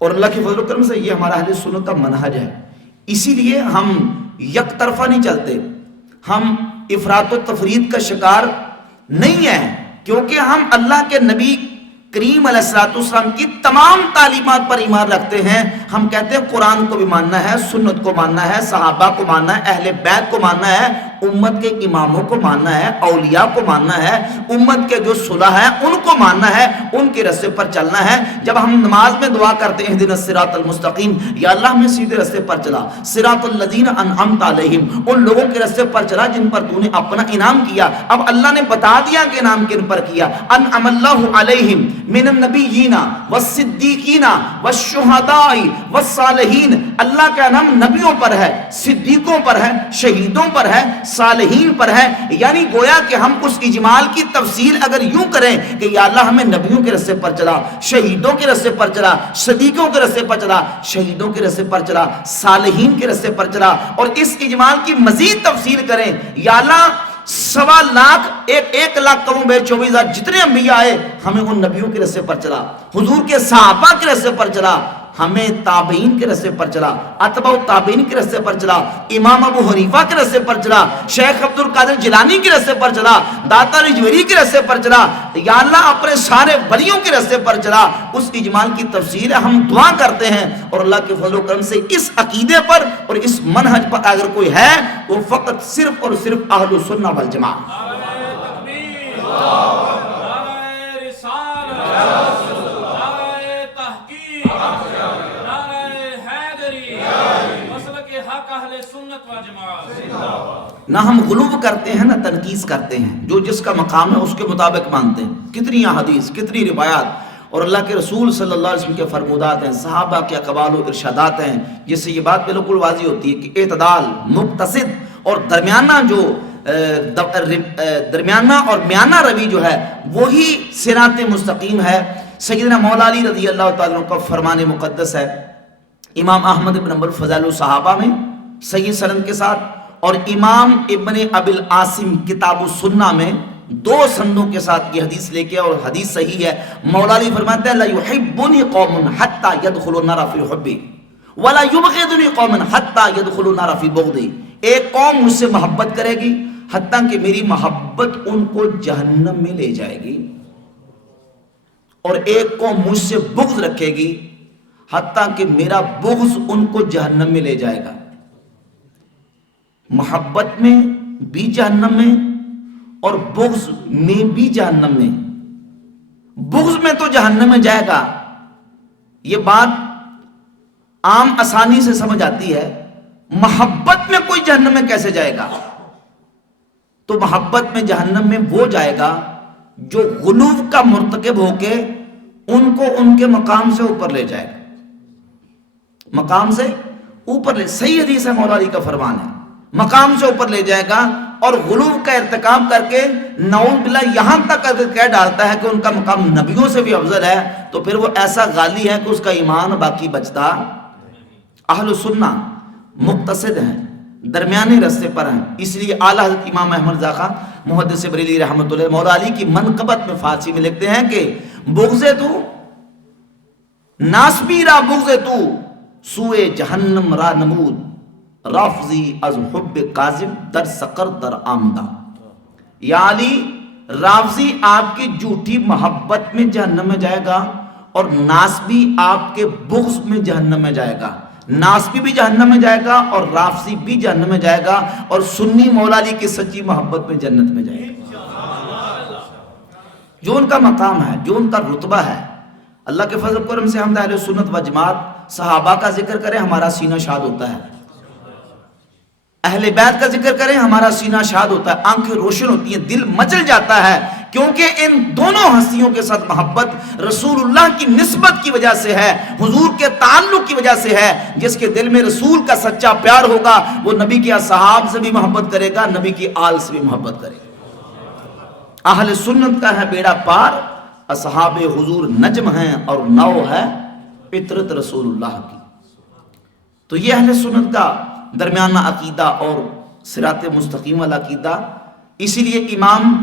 اور اللہ کے فضل و کرم سے یہ ہمارا اہل سنت کا منہج ہے. اسی لیے ہم یک طرفہ نہیں چلتے, ہم افراط و تفرید کا شکار نہیں ہیں, کیونکہ ہم اللہ کے نبی کریم علیہ السلام کی تمام تعلیمات پر ایمان رکھتے ہیں. ہم کہتے ہیں قرآن کو بھی ماننا ہے, سنت کو ماننا ہے, صحابہ کو ماننا ہے, اہل بیت کو ماننا ہے, امت کے اماموں کو ماننا ہے, اولیاء کو ماننا ہے, امت کے جو صلح ہیں ان کو ماننا ہے, ان کے راستے پر چلنا ہے. جب ہم نماز میں دعا کرتے ہیں اہدنا الصراط المستقیم, یا اللہ ہمیں سیدھے راستے پر چلا, صراط الذین انعمت علیہم, ان لوگوں کے راستے پر چلا جن پر تو نے اپنا انعام کیا. اب اللہ نے بتا دیا کہ انعام کن پر کیا, انعم اللہ علیہم من النبیین والصدیقین والشہداء والصالحین. اللہ کا نام نبیوں پر ہے, صدیقوں پر ہے, شہیدوں پر ہے, صالحین پر ہے. یعنی گویا کہ ہم اس اجمال کی تفصیل اگر یوں کریں کہ یا اللہ ہمیں نبیوں کے راستے پر چلا, شہیدوں کے راستے پر چلا, صدیقوں کے راستے پر چلا, شہیدوں کے راستے پر چلا, صالحین کے راستے پر چلا, اور اس اجمال کی مزید تفصیل کریں یا اللہ 1.25 لاکھ 1 لاکھ کروں بے 24,000 جتنے انبیاء آئے ہمیں ان نبیوں کے راستے پر چلا, حضور کے صحابہ کے راستے پر چلا, ہمیں تابعین کے راستے پر چلا, اتباع تابعین کے راستے پر چلا, امام ابو حنیفہ کے راستے پر چلا, شیخ عبد القادر جیلانی کے راستے پر چلا, داتا رجویری کے راستے پر چلا, یا اللہ اپنے سارے ولیوں کے راستے پر چلا. اس اجمال کی تفصیل ہم دعا کرتے ہیں, اور اللہ کے فضل و کرم سے اس عقیدے پر اور اس منہج پر اگر کوئی ہے وہ فقط صرف اور صرف اہل السنہ والجماعہ. نہ ہم غلو کرتے ہیں نہ تنقیص کرتے ہیں, جو جس کا مقام ہے اس کے مطابق مانتے ہیں. کتنی احادیث, کتنی روایات اور اللہ کے رسول صلی اللہ علیہ وسلم کے فرمودات ہیں, صحابہ کے اقوال و ارشادات ہیں, جس سے یہ بات بالکل واضح ہوتی ہے کہ اعتدال, مقتصد اور درمیانہ جو درمیانہ اور میانہ روی جو ہے وہی صراط مستقیم ہے. سیدنا مولا علی رضی اللہ تعالیٰ کا فرمان مقدس ہے. امام احمد بن حنبل فضائل الصحابہ میں صحیح سند کے ساتھ, اور امام ابن ابی العاصم کتاب السنہ میں دو سندوں کے ساتھ یہ حدیث لے کے، اور حدیث صحیح ہے. مولا علی فرماتے ہیں لا یحبنی قوم حتی یدخلوا النار فی حبی ولا یبغضنی قوم حتی یدخلوا النار فی بغضی. ایک قوم مجھ سے محبت کرے گی حتیٰ کہ میری محبت ان کو جہنم میں لے جائے گی، اور ایک قوم مجھ سے بغض رکھے گی حتیٰ کہ میرا بغض ان کو جہنم میں لے جائے گا. محبت میں بھی جہنم میں اور بغض میں بھی جہنم میں. بغض میں تو جہنم میں جائے گا، یہ بات عام آسانی سے سمجھ آتی ہے. محبت میں کوئی جہنم میں کیسے جائے گا؟ تو محبت میں جہنم میں وہ جائے گا جو غلو کا مرتکب ہو کے ان کو ان کے مقام سے اوپر لے جائے گا. مقام سے اوپر لے، صحیح حدیث ہے، مولا علی کا فرمان ہے، مقام سے اوپر لے جائے گا اور غلو کا ارتکاب کر کے نعوذ باللہ یہاں تک اگر کہہ ڈالتا ہے کہ ان کا مقام نبیوں سے بھی افضل ہے، تو پھر وہ ایسا غالی ہے کہ اس کا ایمان باقی بچتا. اہل سنہ مقتصد ہیں، درمیانی رستے پر ہیں. اس لیے اعلیٰ حضرت امام احمد رضا محدث بریلی رحمۃ اللہ مولا علی کی منقبت میں فارسی میں لکھتے ہیں کہ بغض تو ناسبی را بغض تو سوئے جہنم را نمود رافضی از حب کاذب در سقر در آمدہ. یا علی، رافضی آپ کی جھوٹی محبت میں جہنم میں جائے گا اور ناسبی آپ کے بغض میں جہنم میں جائے گا. ناسبی بھی جہنم میں جائے گا اور رافضی بھی جہنم میں جائے گا، اور سنی مولا علی کی سچی محبت میں جنت میں جائے گا. جو ان کا مقام ہے، جو ان کا رتبہ ہے. اللہ کے فضل کرم سے ہم اہل سنت و جماعت صحابہ کا ذکر کریں ہمارا سینہ شاد ہوتا ہے، اہل بیت کا ذکر کریں ہمارا سینہ شاد ہوتا ہے، آنکھیں روشن ہوتی ہیں، دل مچل جاتا ہے، کیونکہ ان دونوں ہستیوں کے ساتھ محبت رسول اللہ کی نسبت کی وجہ سے ہے، حضور کے تعلق کی وجہ سے ہے. جس کے دل میں رسول کا سچا پیار ہوگا وہ نبی کے اصحاب سے بھی محبت کرے گا، نبی کی آل سے بھی محبت کرے گا. اہل سنت کا ہے بیڑا پار، اصحاب حضور نجم ہیں اور نو ہے فطرت رسول اللہ کی. تو یہ اہل سنت کا درمیانہ عقیدہ اور صراط مستقیم والا عقیدہ. اسی لیے امام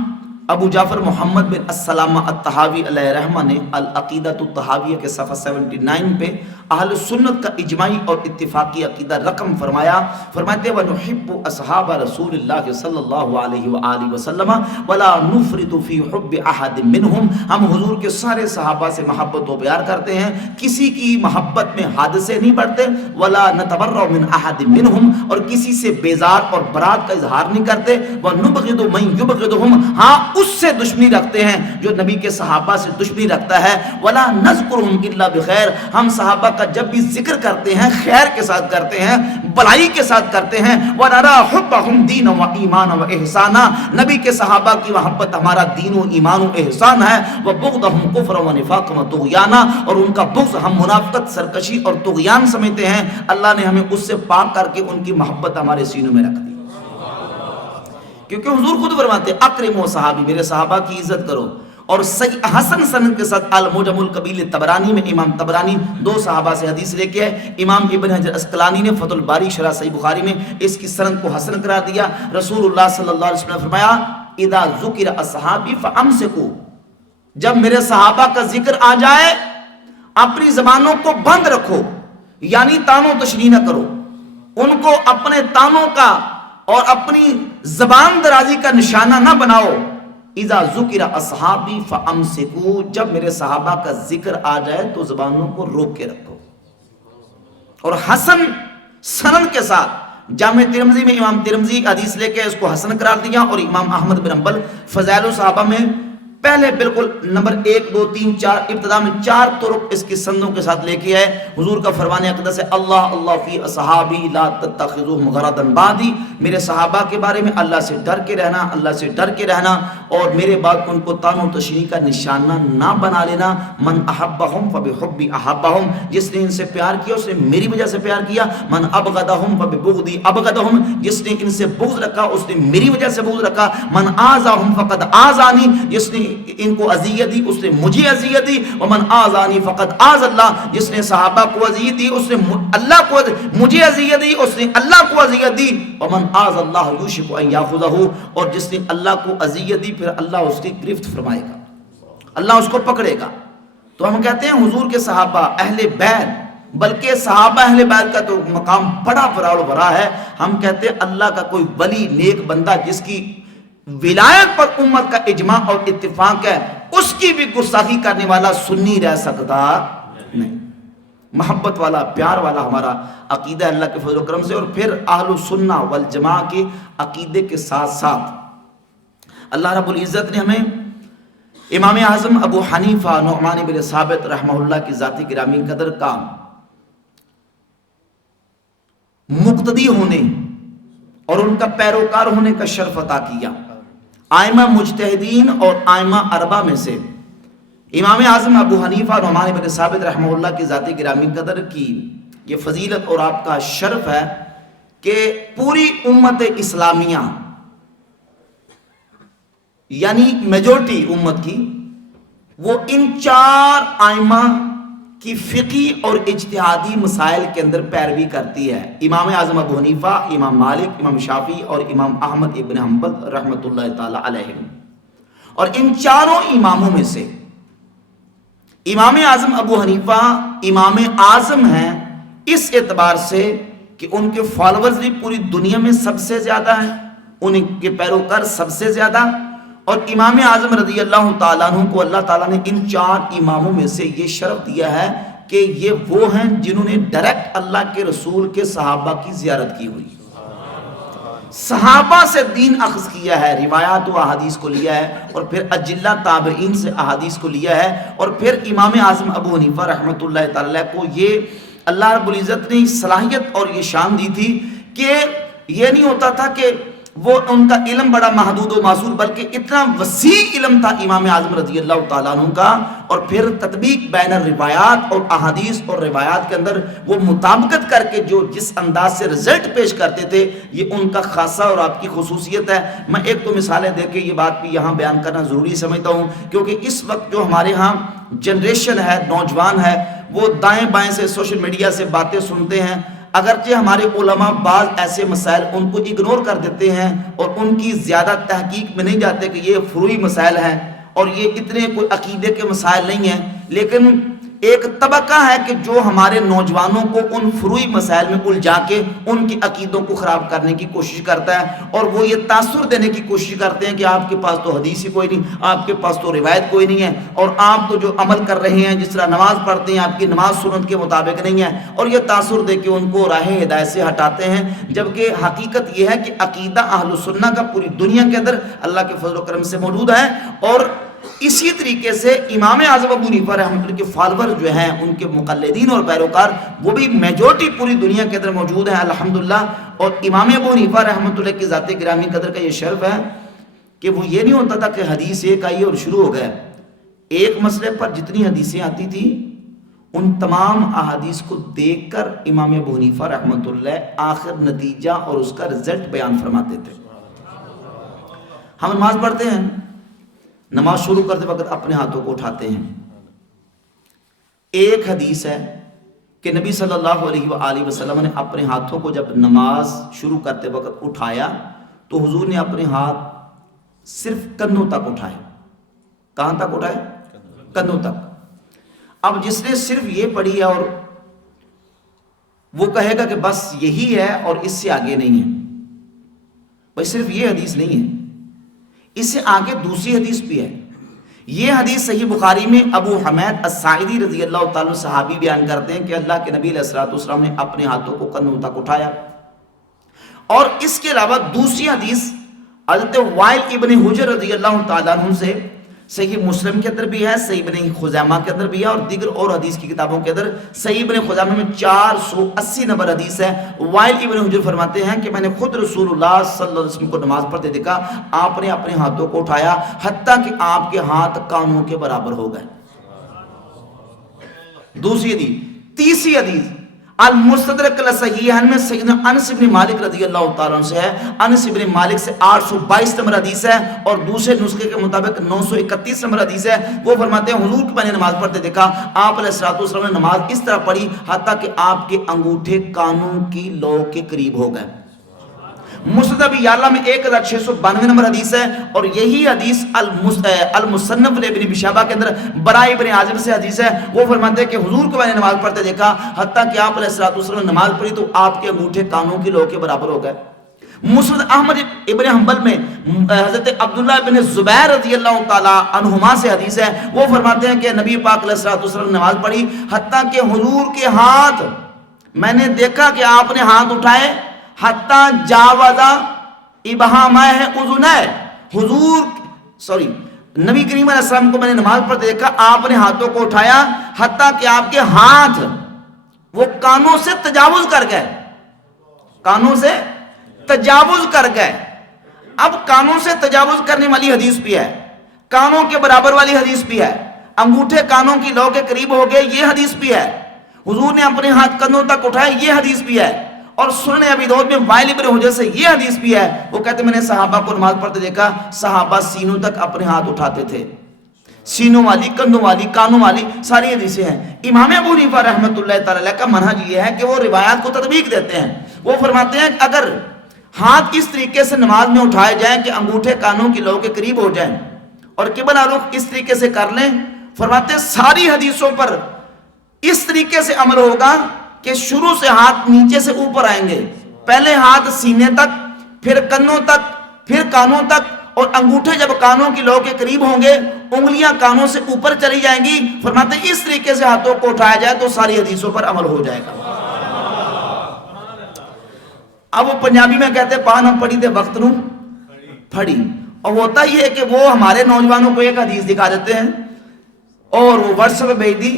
ابو جعفر محمد بن السلامہ الطحاوی علیہ رحمہ نے العقیدۃ الطحاویہ کے صفحہ 79 پہ اہل سنت کا اجماعی اور اتفاقی عقیدہ رقم فرمایا. فرماتے وَنُحِبُّ أَصْحَابَ رَسُولِ اللَّهِ صلی اللہ علیہ وآلہ وسلم وَلَا نُفْرِطُ فِي حُبِّ أَحَدٍ مِّنْهُمْ. ہم حضور کے سارے صحابہ سے محبت و پیار کرتے ہیں، کسی کی محبت میں حد سے نہیں بڑھتے. وَلَا نَتَبَرَّأُ مِنْ أَحَدٍ مِّنْهُمْ، اور کسی سے بیزار اور برات کا اظہار نہیں کرتے. وَنُبْغِضُ مَن يُبْغِضُهُمْ، ہاں اس سے دشمنی رکھتے ہیں جو نبی کے صحابہ سے دشمنی رکھتا ہے. وَلَا نَذْكُرُهُمْ إِلَّا بِخَيْرٍ، ہم صحابہ کا جب بھی ذکر کرتے ہیں خیر کے ساتھ کرتے ہیں، بلائی کے ساتھ کرتے ہیں. وَنَرَا حُبَّهُمْ دِينًا وَإِيمَانًا وَإِحْسَانًا، نبی کے صحابہ کی محبت ہمارا دین و ایمان و احسان ہے. وَبُغْضَهُمْ كُفْرًا وَنِفَاقًا وَطُغْيَانًا، اور ان کا بغض ہم منافقت، سرکشی اور طغیان سمجھتے ہیں. اللہ نے ہمیں اس سے پاک کر کے ان کی محبت ہمارے سینوں میں رکھ دی، کیونکہ حضور خود فرماتے ہیں اکرموا صحابی، میرے صحابہ کی عزت کرو. اور صحیح حسن سند کے ساتھ المعجم الکبیر طبرانی میں امام طبرانی دو صحابہ سے حدیث لے کے آئے. امام ابن حجر اسقلانی نے فتح الباری شرح صحیح بخاری میں اس کی سند کو حسن قرار دیا. رسول اللہ صلی اللہ علیہ وسلم نے فرمایا اذا ذکر اصحابی فامسکوا، جب میرے صحابہ کا ذکر آ جائے اپنی زبانوں کو بند رکھو، یعنی تانو تشریح نہ کرو، ان کو اپنے تانوں کا اور اپنی زبان درازی کا نشانہ نہ بناؤ. اذا ذکر اصحابی فامسکوا، جب میرے صحابہ کا ذکر آ جائے تو زبانوں کو روک کے رکھو. اور حسن سند کے ساتھ جامع ترمذی میں امام ترمذی حدیث لے کے اس کو حسن قرار دیا، اور امام احمد بن حنبل فضائل الصحابہ میں پہلے بالکل نمبر 1 2 3 4 ابتدا میں 4 طرق اس کی سندوں کے ساتھ لے کے آئے. حضور کا فرمان اقدس ہے اللہ اللہ فی اصحابی لا تتخذوهم غرضا بعدی، میرے صحابہ کے بارے میں اللہ سے ڈر کے رہنا، اللہ سے ڈر کے رہنا، اور میرے بعد ان کو تان و تشریح کا نشانہ نہ بنا لینا. من احبہم فبحبی احبہم، جس نے ان سے پیار کیا اس نے میری وجہ سے پیار کیا. من ابغضہم فببغضی ابغضہم، جس نے ان سے بغض رکھا اس نے میری وجہ سے بغض رکھا. من آذاہم فقد آذانی، جس نے ان کو اذیت دی اس نے مجھے اذیت دی. ومن آذانی فقد آذ اللہ، جس نے صحابہ کو اذیت دی اس نے اللہ کو، مجھے اذیت دی اس نے اللہ کو اذیت دی. ومن آذ اللہ یوشک ان یاخذہ، اور جس نے اللہ کو اذیت دی پھر پھر اللہ اس کی گرفت فرمائے گا، اللہ اس کو پکڑے گا۔ تو ہم کہتے ہیں حضور کے صحابہ اہل بیت، بلکہ صحابہ اہل بیت کا تو مقام بڑا بڑا ہے۔ ہم کہتے ہیں اللہ کا کوئی ولی نیک بندہ جس کی ولایت پر امت کا اجماع اور اتفاق ہے، اس کی بھی گستاخی کرنے والا سنی رہ سکتا نہیں۔ محبت والا، پیار والا ہمارا عقیدہ اللہ کے فضل و کرم سے، اور پھر اہل السنہ والجماع کے عقیدے کے ساتھ ساتھ اللہ رب العزت نے ہمیں امام اعظم ابو حنیفہ نعمان بن ثابت رحمہ اللہ کی ذات گرامی قدر کا مقتدی ہونے اور ان کا پیروکار ہونے کا شرف عطا کیا۔ ائمہ مجتہدین اور ائمہ اربعہ میں سے امام اعظم ابو حنیفہ نعمان بن ثابت رحمہ اللہ کی ذات گرامی قدر کی یہ فضیلت اور آپ کا شرف ہے کہ پوری امت اسلامیہ یعنی میجورٹی امت کی وہ ان چار ائمہ کی فقہی اور اجتہادی مسائل کے اندر پیروی کرتی ہے۔ امام اعظم ابو حنیفہ، امام مالک، امام شافعی اور امام احمد ابن حنبل رحمۃ اللہ تعالی علیہم۔ اور ان چاروں اماموں میں سے امام اعظم ابو حنیفہ امام اعظم ہیں اس اعتبار سے کہ ان کے فالوورز بھی پوری دنیا میں سب سے زیادہ ہیں، ان کے پیروکار سب سے زیادہ، اور امام اعظم رضی اللہ تعالیٰ عنہ کو اللہ تعالیٰ نے ان چار اماموں میں سے یہ شرف دیا ہے کہ یہ وہ ہیں جنہوں نے ڈائریکٹ اللہ کے رسول کے صحابہ کی زیارت کی ہوئی، صحابہ سے دین اخذ کیا ہے، روایات و احادیث کو لیا ہے، اور پھر اجلہ تابعین سے احادیث کو لیا ہے، اور پھر امام اعظم ابو حنیفہ رحمۃ اللہ تعالی کو یہ اللہ رب العزت نے صلاحیت اور یہ شان دی تھی کہ یہ نہیں ہوتا تھا کہ وہ ان کا علم بڑا محدود و معصور، بلکہ اتنا وسیع علم تھا امام اعظم رضی اللہ تعالیٰ عنہ کا، اور پھر تطبیق بین الروایات اور احادیث اور روایات کے اندر وہ مطابقت کر کے جو جس انداز سے رزلٹ پیش کرتے تھے، یہ ان کا خاصہ اور آپ کی خصوصیت ہے۔ میں ایک تو مثالیں دے کے یہ بات بھی یہاں بیان کرنا ضروری سمجھتا ہوں، کیونکہ اس وقت جو ہمارے ہاں جنریشن ہے، نوجوان ہے، وہ دائیں بائیں سے سوشل میڈیا سے باتیں سنتے ہیں، اگرچہ ہمارے علماء بعض ایسے مسائل ان کو اگنور کر دیتے ہیں اور ان کی زیادہ تحقیق میں نہیں جاتے کہ یہ فروعی مسائل ہیں اور یہ اتنے کوئی عقیدے کے مسائل نہیں ہیں، لیکن ایک طبقہ ہے کہ جو ہمارے نوجوانوں کو ان فروعی مسائل میں الجھا کے ان کی عقیدوں کو خراب کرنے کی کوشش کرتا ہے، اور وہ یہ تاثر دینے کی کوشش کرتے ہیں کہ آپ کے پاس تو حدیث ہی کوئی نہیں، آپ کے پاس تو روایت کوئی نہیں ہے، اور آپ تو جو عمل کر رہے ہیں جس طرح نماز پڑھتے ہیں آپ کی نماز سنت کے مطابق نہیں ہے، اور یہ تاثر دے کے ان کو راہ ہدایت سے ہٹاتے ہیں، جبکہ حقیقت یہ ہے کہ عقیدہ اہل السنہ کا پوری دنیا کے اندر اللہ کے فضل و کرم سے موجود ہے۔ اور اسی طریقے سے امام اعظم ابو حنیفہ رحمۃ اللہ کے فالوور جو ہیں، ان کے مقلدین اور پیروکار، وہ بھی میجورٹی پوری دنیا کے اندر موجود ہیں الحمدللہ۔ اور امام ابو حنیفہ رحمۃ اللہ کی ذات گرامی قدر کا یہ شرف ہے کہ وہ یہ نہیں ہوتا تھا کہ حدیث ایک آئی اور شروع ہو گئے، ایک مسئلے پر جتنی حدیثیں آتی تھی ان تمام احادیث کو دیکھ کر امام ابو حنیفہ رحمۃ اللہ آخر نتیجہ اور اس کا رزلٹ بیان فرماتے تھے۔ ہم نماز پڑھتے ہیں، نماز شروع کرتے وقت اپنے ہاتھوں کو اٹھاتے ہیں، ایک حدیث ہے کہ نبی صلی اللہ علیہ وآلہ وسلم نے اپنے ہاتھوں کو جب نماز شروع کرتے وقت اٹھایا تو حضور نے اپنے ہاتھ صرف کنوں تک اٹھائے۔ کہاں تک اٹھائے؟ کنوں تک۔ اب جس نے صرف یہ پڑھی ہے اور وہ کہے گا کہ بس یہی ہے اور اس سے آگے نہیں ہے، بھائی صرف یہ حدیث نہیں ہے، اس سے آگے دوسری حدیث بھی ہے۔ یہ حدیث صحیح بخاری میں ابو حمید الساعدی رضی اللہ تعالیٰ صحابی بیان کرتے ہیں کہ اللہ کے نبی علیہ الصلوۃ والسلام نے اپنے ہاتھوں کو کنوں تک اٹھایا۔ اور اس کے علاوہ دوسری حدیث حضرت وائل ابن حجر رضی اللہ تعالیٰ عنہ سے صحیح مسلم کے اندر بھی ہے، صحیح ابن خزیمہ کے اندر بھی ہے، اور دیگر اور حدیث کی کتابوں کے اندر صحیح ابن خزیمہ میں 480 نمبر حدیث ہے۔ وائل ابن حجر فرماتے ہیں کہ میں نے خود رسول اللہ صلی اللہ علیہ وسلم کو نماز پڑھتے دیکھا، آپ نے اپنے ہاتھوں کو اٹھایا حتیٰ کہ آپ کے ہاتھ کانوں کے برابر ہو گئے۔ دوسری حدیث۔ تیسری حدیث المستدرک الصحیحین میں سیدنا انس بن مالک رضی اللہ تعالیٰ عنہ سے ہے، انس بن مالک سے 822 نمبر حدیث ہے، اور دوسرے نسخے کے مطابق 931 نمبر حدیث ہے۔ وہ فرماتے ہیں حضور کو میں نے نماز پڑھتے دیکھا، آپ علیہ الصلوۃ والسلام نے نماز اس طرح پڑھی حتیٰ کہ آپ کے انگوٹھے کانوں کی لو کے قریب ہو گئے۔ مسند ابی یعلا میں 1692 نمبر حدیث ہے، اور یہی حدیث المصنف ابن شہبہ کے اندر براء ابن عازب سے حدیث ہے۔ وہ فرماتے ہیں کہ حضور کو میں نے نماز پڑھتے دیکھا، حتیٰ کہ آپ علیہ الصلوۃ والسلام نے نماز پڑھی تو آپ کے انگوٹھے کانوں کی لو کے برابر ہو گئے۔ مسند احمد ابن حنبل میں حضرت عبداللہ ابن زبیر رضی اللہ تعالی عنہما سے حدیث ہے، وہ فرماتے ہیں کہ نبی پاک علیہ الصلوۃ والسلام نے نماز پڑھی، حتیٰ کہ حضور کے ہاتھ، میں نے دیکھا کہ آپ نے ہاتھ اٹھائے، حتیٰ جاوزا ابہامہ اذنہ، نبی کریم علیہ السلام کو میں نے نماز پڑھتے دیکھا، آپ نے ہاتھوں کو اٹھایا، حتیٰ کہ آپ کے ہاتھ وہ کانوں سے تجاوز کر گئے، کانوں سے تجاوز کر گئے۔ اب کانوں سے تجاوز کرنے والی حدیث بھی ہے، کانوں کے برابر والی حدیث بھی ہے، انگوٹھے کانوں کی لو کے قریب ہو گئے، یہ حدیث بھی ہے، حضور نے اپنے ہاتھ کندھوں تک اٹھائے، یہ حدیث بھی ہے، اور سنن ابی داؤد میں وائل ابن حجر سے یہ حدیث بھی ہے۔ وہ کہتے میں نے صحابہ کو نماز پڑھتے دیکھا، صحابہ سینوں تک اپنے ہاتھ اٹھاتے تھے، سینوں والی، کندھوں والی، کانوں والی ساری حدیثیں ہیں۔ امام ابو حنیفہ رحمۃ اللہ تعالی علیہ کا منہج یہ ہے کہ وہ روایات کو تطبیق دیتے ہیں۔ وہ فرماتے ہیں کہ اگر ہاتھ اس طریقے سے نماز میں اٹھائے جائیں کہ انگوٹھے کانوں کی لو کے قریب ہو جائیں اور قبلہ رخ اس طریقے سے کر لیں، فرماتے ہیں ساری حدیثوں پر اس طریقے سے عمل ہوگا کہ شروع سے ہاتھ نیچے سے اوپر آئیں گے، پہلے ہاتھ سینے تک، پھر کنوں تک، پھر کانوں تک، اور انگوٹھے جب کانوں کی لو کے قریب ہوں گے انگلیاں کانوں سے اوپر چلی جائیں گی۔ فرماتے ہیں اس طریقے سے ہاتھوں کو اٹھایا جائے تو ساری حدیثوں پر عمل ہو جائے گا۔ اب وہ پنجابی میں کہتے پان ہم پڑھی تھے وقت نو پھڑی، اور ہوتا یہ ہے کہ وہ ہمارے نوجوانوں کو ایک حدیث دکھا دیتے ہیں اور وہ واٹس ایپ پہ بھیج دی،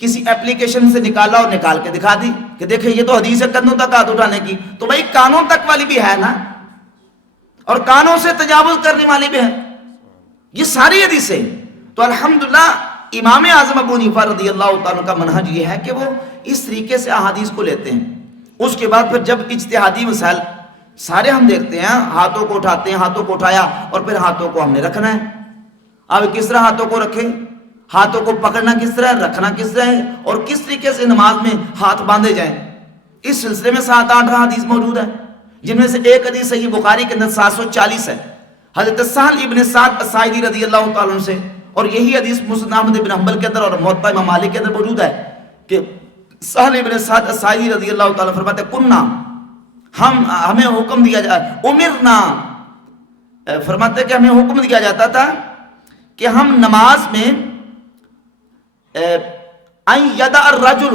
کسی اپلیکیشن سے نکالا اور نکال کے دکھا دی کہ دیکھیں یہ تو حدیث ہے کندھوں تک ہاتھ اٹھانے کی، تو بھائی کانوں تک والی بھی ہے نا، اور کانوں سے تجاوز کرنے والی بھی ہے، یہ ساری حدیثیں۔ تو الحمدللہ امام اعظم ابو حنیفہ رضی اللہ تعالیٰ کا منہج یہ ہے کہ وہ اس طریقے سے احادیث کو لیتے ہیں۔ اس کے بعد پھر جب اجتہادی مسائل سارے ہم دیکھتے ہیں، ہاتھوں کو اٹھاتے ہیں، ہاتھوں کو اٹھایا اور پھر ہاتھوں کو ہم نے رکھنا ہے، اب کس طرح ہاتھوں کو رکھیں، ہاتھوں کو پکڑنا کس طرح ہے، رکھنا کس طرح ہے، اور کس طریقے سے نماز میں ہاتھ باندھے جائیں، اس سلسلے میں 7-8 حدیث موجود ہے، جن میں سے ایک حدیث صحیح بخاری کے اندر 740 ہے، حضرت سہل ابن سعد الساعدی رضی اللہ تعالیٰ عنہ سے، اور یہی حدیث مسند احمد ابن حنبل کے اندر اور موطا امام مالک کے اندر موجود ہے کہ سہل ابن سعد الساعدی رضی اللہ تعالیٰ فرماتے کننا، ہمیں حکم دیا امرنا، فرماتے کہ ہمیں حکم دیا جاتا تھا کہ ہم نماز میں ان یدع الرجل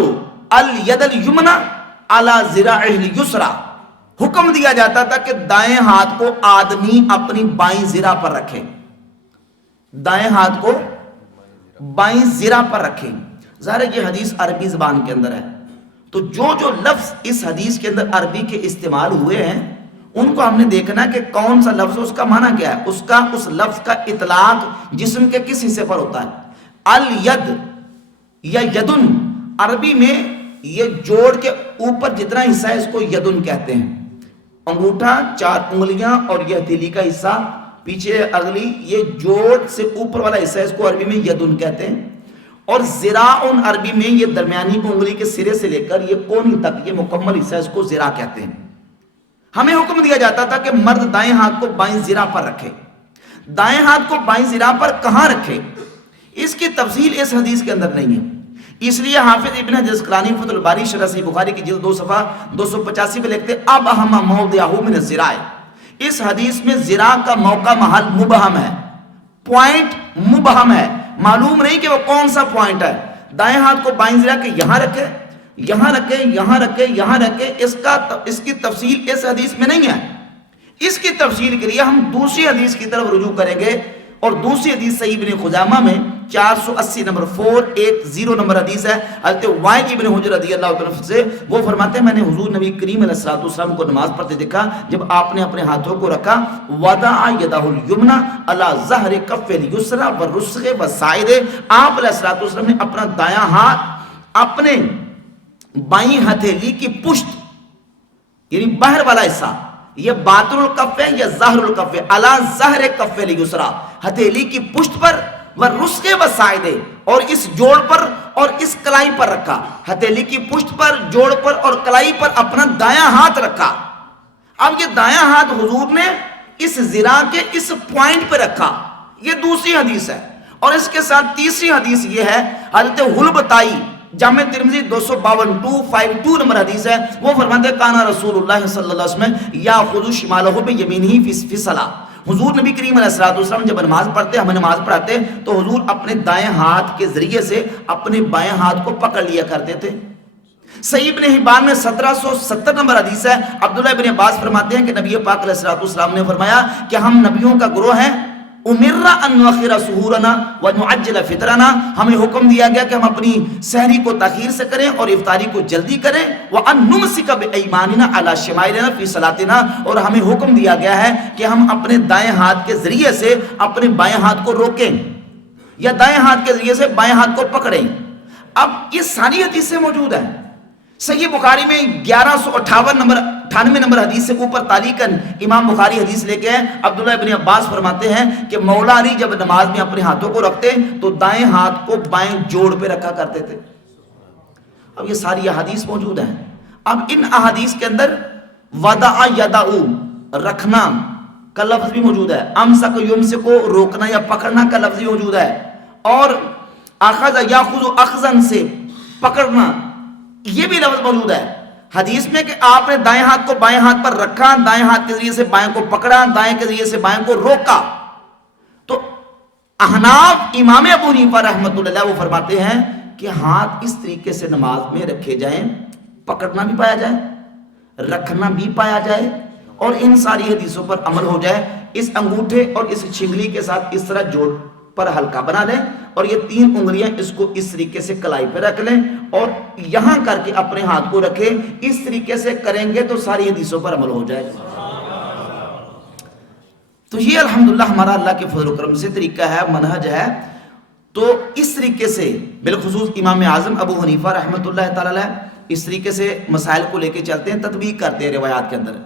الید الیمنى علی ذراعہ الیسری، حکم دیا جاتا تھا کہ دائیں ہاتھ کو آدمی اپنی بائیں ذرا پر رکھے، دائیں ہاتھ کو بائیں ذرا پر رکھے۔ ظاہر یہ حدیث عربی زبان کے اندر ہے، تو جو لفظ اس حدیث کے اندر عربی کے استعمال ہوئے ہیں ان کو ہم نے دیکھنا کہ کون سا لفظ، اس کا معنی کیا ہے، اس لفظ کا اطلاق جسم کے کس حصے پر ہوتا ہے۔ الید یا یدن، عربی میں یہ جوڑ کے اوپر جتنا حصہ ہے اس کو یدن کہتے ہیں، انگوٹھا، 4 انگلیاں اور یہ ہتھیلی کا حصہ پیچھے اگلی، یہ جوڑ سے اوپر والا حصہ ہے، اس کو عربی میں یدن کہتے ہیں، اور ذراعن عربی میں یہ درمیانی انگلی کے سرے سے لے کر یہ کونی تک یہ مکمل حصہ ہے، اس کو ذراع کہتے ہیں۔ ہمیں حکم دیا جاتا تھا کہ مرد دائیں ہاتھ کو بائیں ذراع پر رکھے۔ دائیں ہاتھ کو بائیں ذراع پر کہاں رکھے، اس کی تفصیل اس حدیث کے اندر نہیں ہے، اس لیے حافظ ابن حجر اسقلانی فتح الباری شرح صحیح بخاری کی جلد 2 صفحہ 285 پہ لکھتے اب اہم موضعہ من الذراع، اس حدیث میں ذراع کا موقع محل مبہم ہے، پوائنٹ مبہم ہے، معلوم نہیں کہ وہ کون سا پوائنٹ ہے۔ دائیں ہاتھ کو بائیں ذراع کے یہاں رکھے، یہاں رکھے، یہاں رکھے، یہاں رکھے، اس کی تفصیل اس حدیث میں نہیں ہے۔ اس کی تفصیل کے لیے ہم دوسری حدیث کی طرف رجوع کریں گے، اور دوسری حدیث صحیح ابن خزامہ میں 480 نمبر 410 نمبر حدیث ہے، حضرت وائل ابن حجر رضی اللہ عنہ سے، وہ فرماتے ہیں میں نے حضور نبی کریم علیہ الصلوۃ والسلام کو نماز پڑھتے دیکھا، جب آپ نے اپنے ہاتھوں کو رکھا، وضع یدہ الیمنی علی ظہر کف الیسری والرسغ والساعد، آپ علیہ الصلوۃ والسلام نے اپنا دایاں ہاتھ اپنے بائیں ہتھیلی کی پشت، یعنی باہر والا حصہ، یہ باطن الکف ہے یا ظاہر الکف ہے، علی ظہر کف الیسری، ہتھیلی کی پشت پر، والرسغ والساعد، اور اس جوڑ پر اور اس کلائی پر رکھا، ہتھیلی کی پشت پر، جوڑ پر اور کلائی پر اپنا دایاں ہاتھ رکھا۔ اب یہ دایاں ہاتھ حضور نے اس ذراع کے اس پوائنٹ پہ رکھا، یہ دوسری حدیث ہے. اور اس کے ساتھ تیسری حدیث یہ ہے، حضرت حلبتائی جامع ترمذی 252 نمبر حدیث ہے، وہ فرماتے ہیں کانا رسول اللہ صلی اللہ علیہ وسلم یاخذ شمالہ بیمینہ فی الصلاۃ. حضور نبی کریم علیہ الصلوۃ والسلام جب نماز پڑھتے، ہمیں نماز پڑھاتے تو حضور اپنے دائیں ہاتھ کے ذریعے سے اپنے بائیں ہاتھ کو پکڑ لیا کرتے تھے. صحیح ابن حبان میں 1770 نمبر حدیث ہے، عبداللہ ابن عباس فرماتے ہیں کہ نبی پاک علیہ الصلوۃ والسلام نے فرمایا کہ ہم نبیوں کا گروہ ہیں، امر ان نؤخر سحورنا ونعجل فطرنا، ہمیں حکم دیا گیا کہ ہم اپنی سحری کو تاخیر سے کریں اور افطاری کو جلدی کریں، وان نمسک بایماننا علی شمائلنا فی صلاتنا، اور ہمیں حکم دیا گیا ہے کہ ہم اپنے دائیں ہاتھ کے ذریعے سے اپنے بائیں ہاتھ کو روکیں یا دائیں ہاتھ کے ذریعے سے بائیں ہاتھ کو پکڑیں. اب یہ ساری حدیثیں موجود ہیں. صحیح بخاری میں 1198 نمبر حدیث سے اوپر تعلیقاً امام بخاری حدیث لے کے ہیں. عبداللہ ابن عباس فرماتے ہیں کہ مولا علی جب نماز میں اپنے ہاتھوں کو رکھتے تو دائیں ہاتھ کو بائیں جوڑ پہ رکھا کرتے تھے. اب یہ ساری احادیث موجود ہیں. اب ان احادیث کے اندر وضع یدعو رکھنا کا لفظ بھی موجود ہے، امسک یمسک کو روکنا یا پکڑنا کا لفظ بھی موجود ہے، اور اخذ یاخذ اخذن سے پکڑنا یہ بھی لفظ موجود ہے حدیث میں کہ آپ نے دائیں ہاتھ کو بائیں ہاتھ پر رکھا، دائیں ہاتھ کے ذریعے سے بائیں کو پکڑا، دائیں کے ذریعے سے بائیں کو روکا. تو احناف امام ابو حنیفہ رحمۃ اللہ علیہ وہ فرماتے ہیں کہ ہاتھ اس طریقے سے نماز میں رکھے جائیں، پکڑنا بھی پایا جائے، رکھنا بھی پایا جائے، اور ان ساری حدیثوں پر عمل ہو جائے. اس انگوٹھے اور اس چھنگلی کے ساتھ اس طرح جوڑ پر ہلکا بنا لیں اور یہ 3 انگلیاں اس کو اس طریقے سے کلائی پہ رکھ لیں اور یہاں کر کے اپنے ہاتھ کو رکھیں. اس طریقے سے کریں گے تو ساری حدیثوں پر عمل ہو جائے گا. تو یہ الحمدللہ ہمارا اللہ کے فضل و کرم سے طریقہ ہے، منہج ہے. تو اس طریقے سے بالخصوص امام اعظم ابو حنیفہ رحمۃ اللہ تعالی علیہ اس طریقے سے مسائل کو لے کے چلتے ہیں، تطبیق کرتے ہیں روایات کے اندر.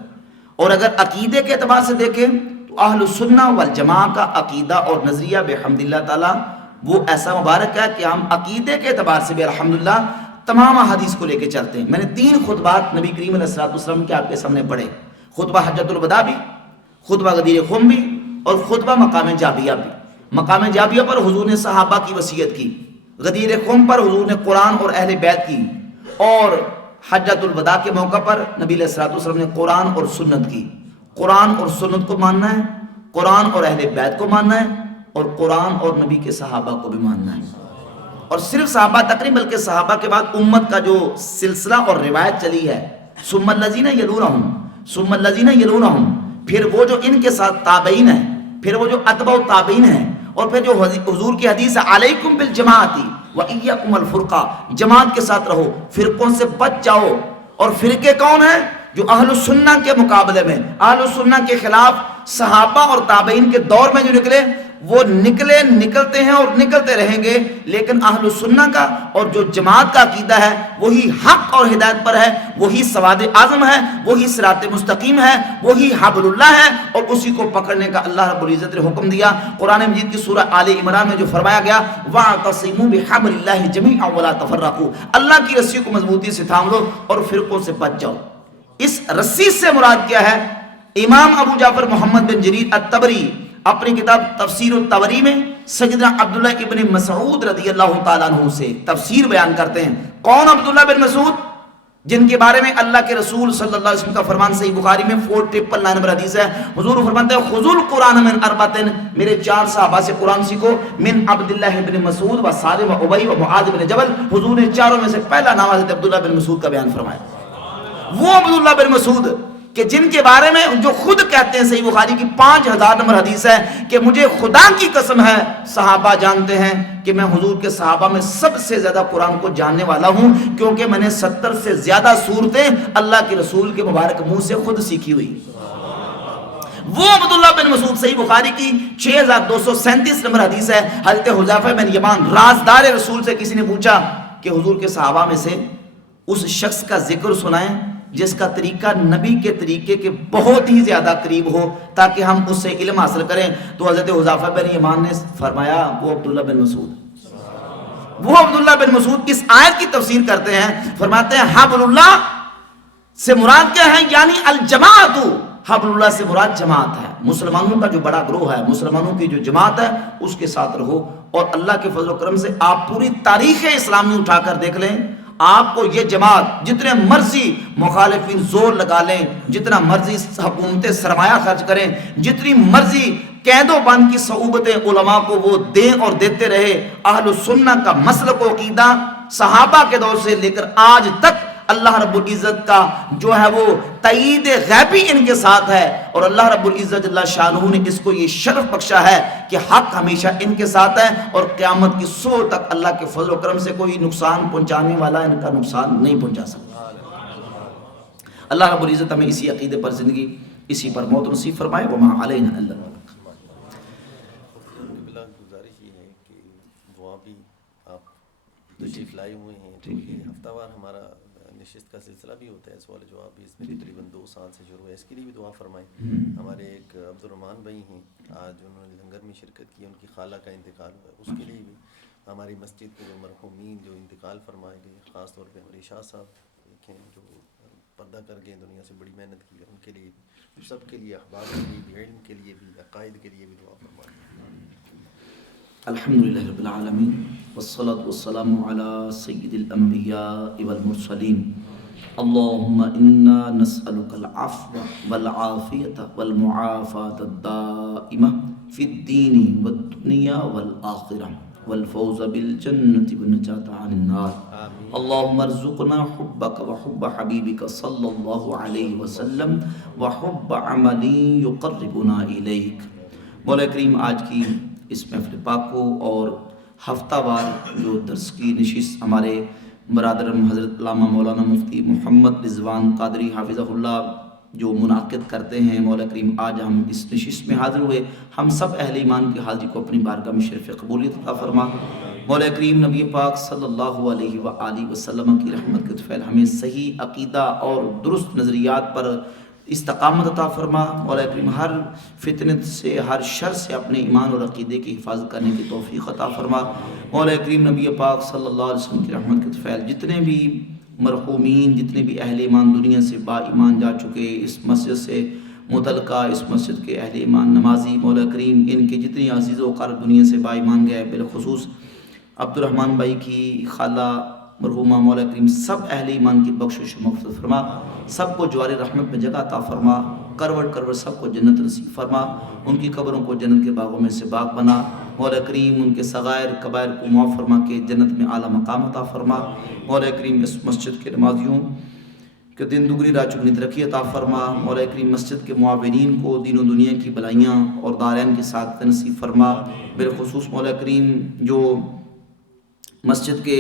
اور اگر عقیدے کے اعتبار سے دیکھیں تو اہل السنہ والجماعہ کا عقیدہ اور نظریہ بحمد اللہ تعالی وہ ایسا مبارک ہے کہ ہم عقیدے کے اعتبار سے بھی الحمدللہ تمام احادیث کو لے کے چلتے ہیں. میں نے 3 خطبات نبی کریم علیہ الصلوۃ والسلام کے آپ کے سامنے پڑھے، خطبہ حجۃ الوداع بھی، خطبہ غدیر خم بھی، اور خطبہ مقام جابیہ بھی. مقام جابیہ پر حضور نے صحابہ کی وصیت کی، غدیر خم پر حضور نے قرآن اور اہل بیت کی، اور حجۃ الوداع کے موقع پر نبی علیہ الصلوۃ والسلام نے قرآن اور سنت کی. قرآن اور سنت کو ماننا ہے، قرآن اور اہل بیت کو ماننا ہے، اور قرآن اور نبی کے صحابہ کو بھی ماننا ہے. اور صرف صحابہ تک نہیں بلکہ صحابہ کے بعد امت کا جو سلسلہ اور روایت چلی ہے، ثم الذین یلونہم ثم الذین یلونہم، پھر وہ جو ان کے ساتھ تابعین ہیں، پھر وہ جو اتباع تابعین ہیں، اور پھر جو حضور کی حدیث ہے علیکم بالجماعۃ وإیاکم الفرقہ، جماعت کے ساتھ رہو، فرقوں سے بچ جاؤ. اور فرقے کون ہیں؟ جو اہل السنہ کے مقابلے میں، اہل السنہ کے خلاف صحابہ اور تابعین کے دور میں جو نکلے وہ نکلتے ہیں اور نکلتے رہیں گے. لیکن اہل السنہ کا اور جو جماعت کا عقیدہ ہے وہی حق اور ہدایت پر ہے، وہی سواد اعظم ہے، وہی صراط مستقیم ہے، وہی حبل اللہ ہے، اور اسی کو پکڑنے کا اللہ رب العزت نے حکم دیا. قرآن مجید کی سورہ آل عمران میں جو فرمایا گیا وَاعْتَصِمُوا بِحَبْلِ اللَّهِ جَمِيعًا وَلَا تَفَرَّقُوا، اللہ کی رسی کو مضبوطی سے تھام لو اور فرقوں سے بچ جاؤ. اس رسی سے مراد کیا ہے؟ امام ابو جعفر محمد بن جریر الطبری اپنی کتاب تفسیر الطبری میں سیدنا عبداللہ ابن مسعود رضی اللہ تعالیٰ عنہ سے تفسیر بیان کرتے ہیں. کون عبداللہ بن مسعود؟ جن کے بارے میں اللہ کے رسول صلی اللہ علیہ وسلم کا فرمان صحیح بخاری میں 4999 نمبر حدیث ہے. حضور فرماتے ہیں خذوا القرآن من اربعۃ، میرے 4 صحابہ سے قرآن سیکھو، من عبداللہ بن مسعود و سالم و ابی و معاذ بن جبل. حضور نے چاروں میں سے پہلا نام حضرت عبداللہ بن مسعود کا بیان فرمایا. وہ عبداللہ بن مسعود کہ جن کے بارے میں جو خود کہتے ہیں، صحیح بخاری کی 5000 نمبر حدیث ہے کہ مجھے خدا کی قسم ہے صحابہ جانتے ہیں کہ میں حضور کے صحابہ میں سب سے زیادہ قرآن کو جاننے والا ہوں، کیونکہ میں نے 70 سے زیادہ سورتیں اللہ کے رسول کے مبارک منہ سے خود سیکھی ہوئی. وہ عبداللہ بن مسعود صحیح بخاری کی 6237 نمبر حدیث ہے. حضرت حذیفہ بن یمان رازدار رسول سے کسی نے پوچھا کہ حضور کے صحابہ میں سے اس شخص کا ذکر سنائیں جس کا طریقہ نبی کے طریقے کے بہت ہی زیادہ قریب ہو تاکہ ہم اس سے علم حاصل کریں. تو حضرت حذیفہ بن یمان نے فرمایا وہ عبداللہ بن مسعود. وہ عبداللہ بن مسعود اس آیت کی تفسیر کرتے ہیں، فرماتے ہیں حبل اللہ سے مراد کیا ہے؟ یعنی الجماعت، حبل اللہ سے مراد جماعت ہے، مسلمانوں کا جو بڑا گروہ ہے، مسلمانوں کی جو جماعت ہے اس کے ساتھ رہو. اور اللہ کے فضل و کرم سے آپ پوری تاریخ اسلامی اٹھا کر دیکھ لیں، آپ کو یہ جماعت جتنے مرضی مخالفین زور لگا لیں، جتنا مرضی حکومتیں سرمایہ خرچ کریں، جتنی مرضی قید و بند کی صعوبتیں علماء کو وہ دیں اور دیتے رہے، اہل السنہ کا مسلک و عقیدہ صحابہ کے دور سے لے کر آج تک اللہ رب العزت کا جو ہے وہ تائید غیبی ان کے ساتھ ہے. اور اللہ رب العزت جل شانہ نے اس کو یہ شرف بخشا ہے کہ حق ہمیشہ ان کے ساتھ ہے، اور قیامت کی صبح تک اللہ کے فضل و کرم سے کوئی نقصان پہنچانے والا ان کا نقصان نہیں پہنچا سکتا. اللہ رب العزت ہمیں اسی عقیدے پر زندگی، اسی پر موت نصیب فرمائے. وما علینا الا البلاغ. گزارش یہ ہے کہ دعا بھی آپ تشریف لائے ہوئے ہیں، تو یہ ہفتہ وار ہمارا نشست کا سلسلہ بھی ہوتا ہے، سوال جواب بھی اس میں تقریباً 2 سال سے شروع ہے. اس کے لیے بھی دعا فرمائیں. ہمارے ایک عبد الرحمن بھائی ہیں، آج انہوں نے لنگر میں شرکت کی، ان کی خالہ کا انتقال ہوا ہے، اس کے لیے بھی ہماری مسجد کے جو مرحومین جو انتقال فرمائے گئے، خاص طور پہ ہمارے شاہ صاحب ایک ہیں جو پردہ کر گئے، دنیا سے بڑی محنت کی ہے، ان کے لیے بھی، سب کے لیے، احباب کے لیے بھی، علم کے لیے بھی، عقائد کے لیے بھی دعا فرمائیں. الحمدللہ رب العالمین والصلاة والسلام علی سید الانبیاء والمرسلین. اللہم انا نسألک العفو والعافیت والمعافات الدائمہ فی الدین والدنیا والآخرہ والفوز بالجنة والنجاة عن النار. اللہم ارزقنا حبک وحب حبیبک صلی اللہ علیہ وسلم وحب عمل یقربنا الیک. مولا کریم آج کی اس محفل پاک کو اور ہفتہ وار جو درس کی نشست ہمارے برادرم حضرت علامہ مولانا مفتی محمد رضوان قادری حافظہ اللہ جو منعقد کرتے ہیں، مولا کریم آج ہم اس نشست میں حاضر ہوئے. ہم سب اہل ایمان کی حاضری کو اپنی بارگاہ میں شرف قبولیت عطا فرما. مولا کریم نبی پاک صلی اللہ علیہ وآلہ وسلم کی رحمت کے طفیل ہمیں صحیح عقیدہ اور درست نظریات پر استقامت عطا فرما. مولا کریم ہر فتنت سے، ہر شر سے اپنے ایمان اور عقیدے کی حفاظت کرنے کی توفیق عطا فرما. مولا کریم نبی پاک صلی اللہ علیہ وسلم کی رحمت کے طفیل جتنے بھی مرحومین، جتنے بھی اہل ایمان دنیا سے با ایمان جا چکے، اس مسجد سے متعلقہ اس مسجد کے اہل ایمان نمازی، مولا کریم ان کے جتنی عزیز و اقارب دنیا سے با ایمان گئے، بالخصوص عبد الرحمن بھائی کی خالہ مرحومہ، مولا کریم سب اہل ایمان کی بخشش و مغفرت فرما. سب کو جوار رحمت میں جگہ عطا فرما. کروٹ کروٹ سب کو جنت نصیب فرما. ان کی قبروں کو جنت کے باغوں میں سے باغ بنا. مولا کریم ان کے صغائر کبائر کو معاف فرما کے جنت میں اعلیٰ مقام عطا فرما. مولا کریم اس مسجد کے نمازیوں کہ دن دگنی رات چگنی ترقی عطا فرما. مولا کریم مسجد کے معاونین کو دین و دنیا کی بلائیاں اور دارین کے ساتھ نصیب فرما. بالخصوص مولا کریم جو مسجد کے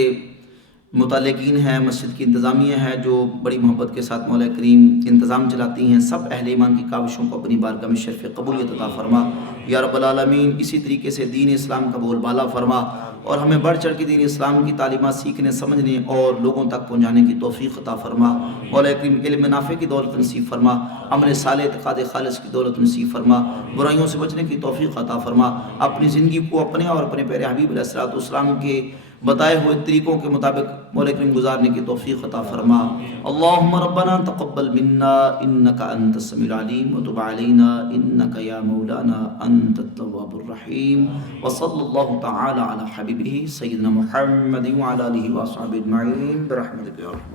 متعلقین ہیں، مسجد کی انتظامیہ ہے جو بڑی محبت کے ساتھ مولا کریم انتظام چلاتی ہیں، سب اہل ایمان کی کاوشوں کو اپنی بارگاہ میں شرف قبولیت عطا فرما. یا رب العالمین اسی طریقے سے دین اسلام کا بول بالا فرما اور ہمیں بڑھ چڑھ کے دین اسلام کی تعلیمات سیکھنے، سمجھنے اور لوگوں تک پہنچانے کی توفیق عطا فرما. مولا کریم علم نافع کی دولت نصیب فرما. عمل صالح اعتقاد خالص کی دولت نصیب فرما. برائیوں سے بچنے کی توفیق عطا فرما. اپنی زندگی کو اپنے اور اپنے پیارے حبیب علیہ الصلوۃ والسلام کے بتائے ہوئے طریقوں کے مطابق مولا کریم گزارنے کی توفیق عطا فرما. اللہم ربنا تقبل منا انکا انت السمیع العلیم وتب علینا انکا یا مولانا انت التواب الرحیم. وصلی اللہ تعالی علی حبیبہ سیدنا محمد وعلی آلہ وصحبہ اجمعین برحمتک یا رحمن.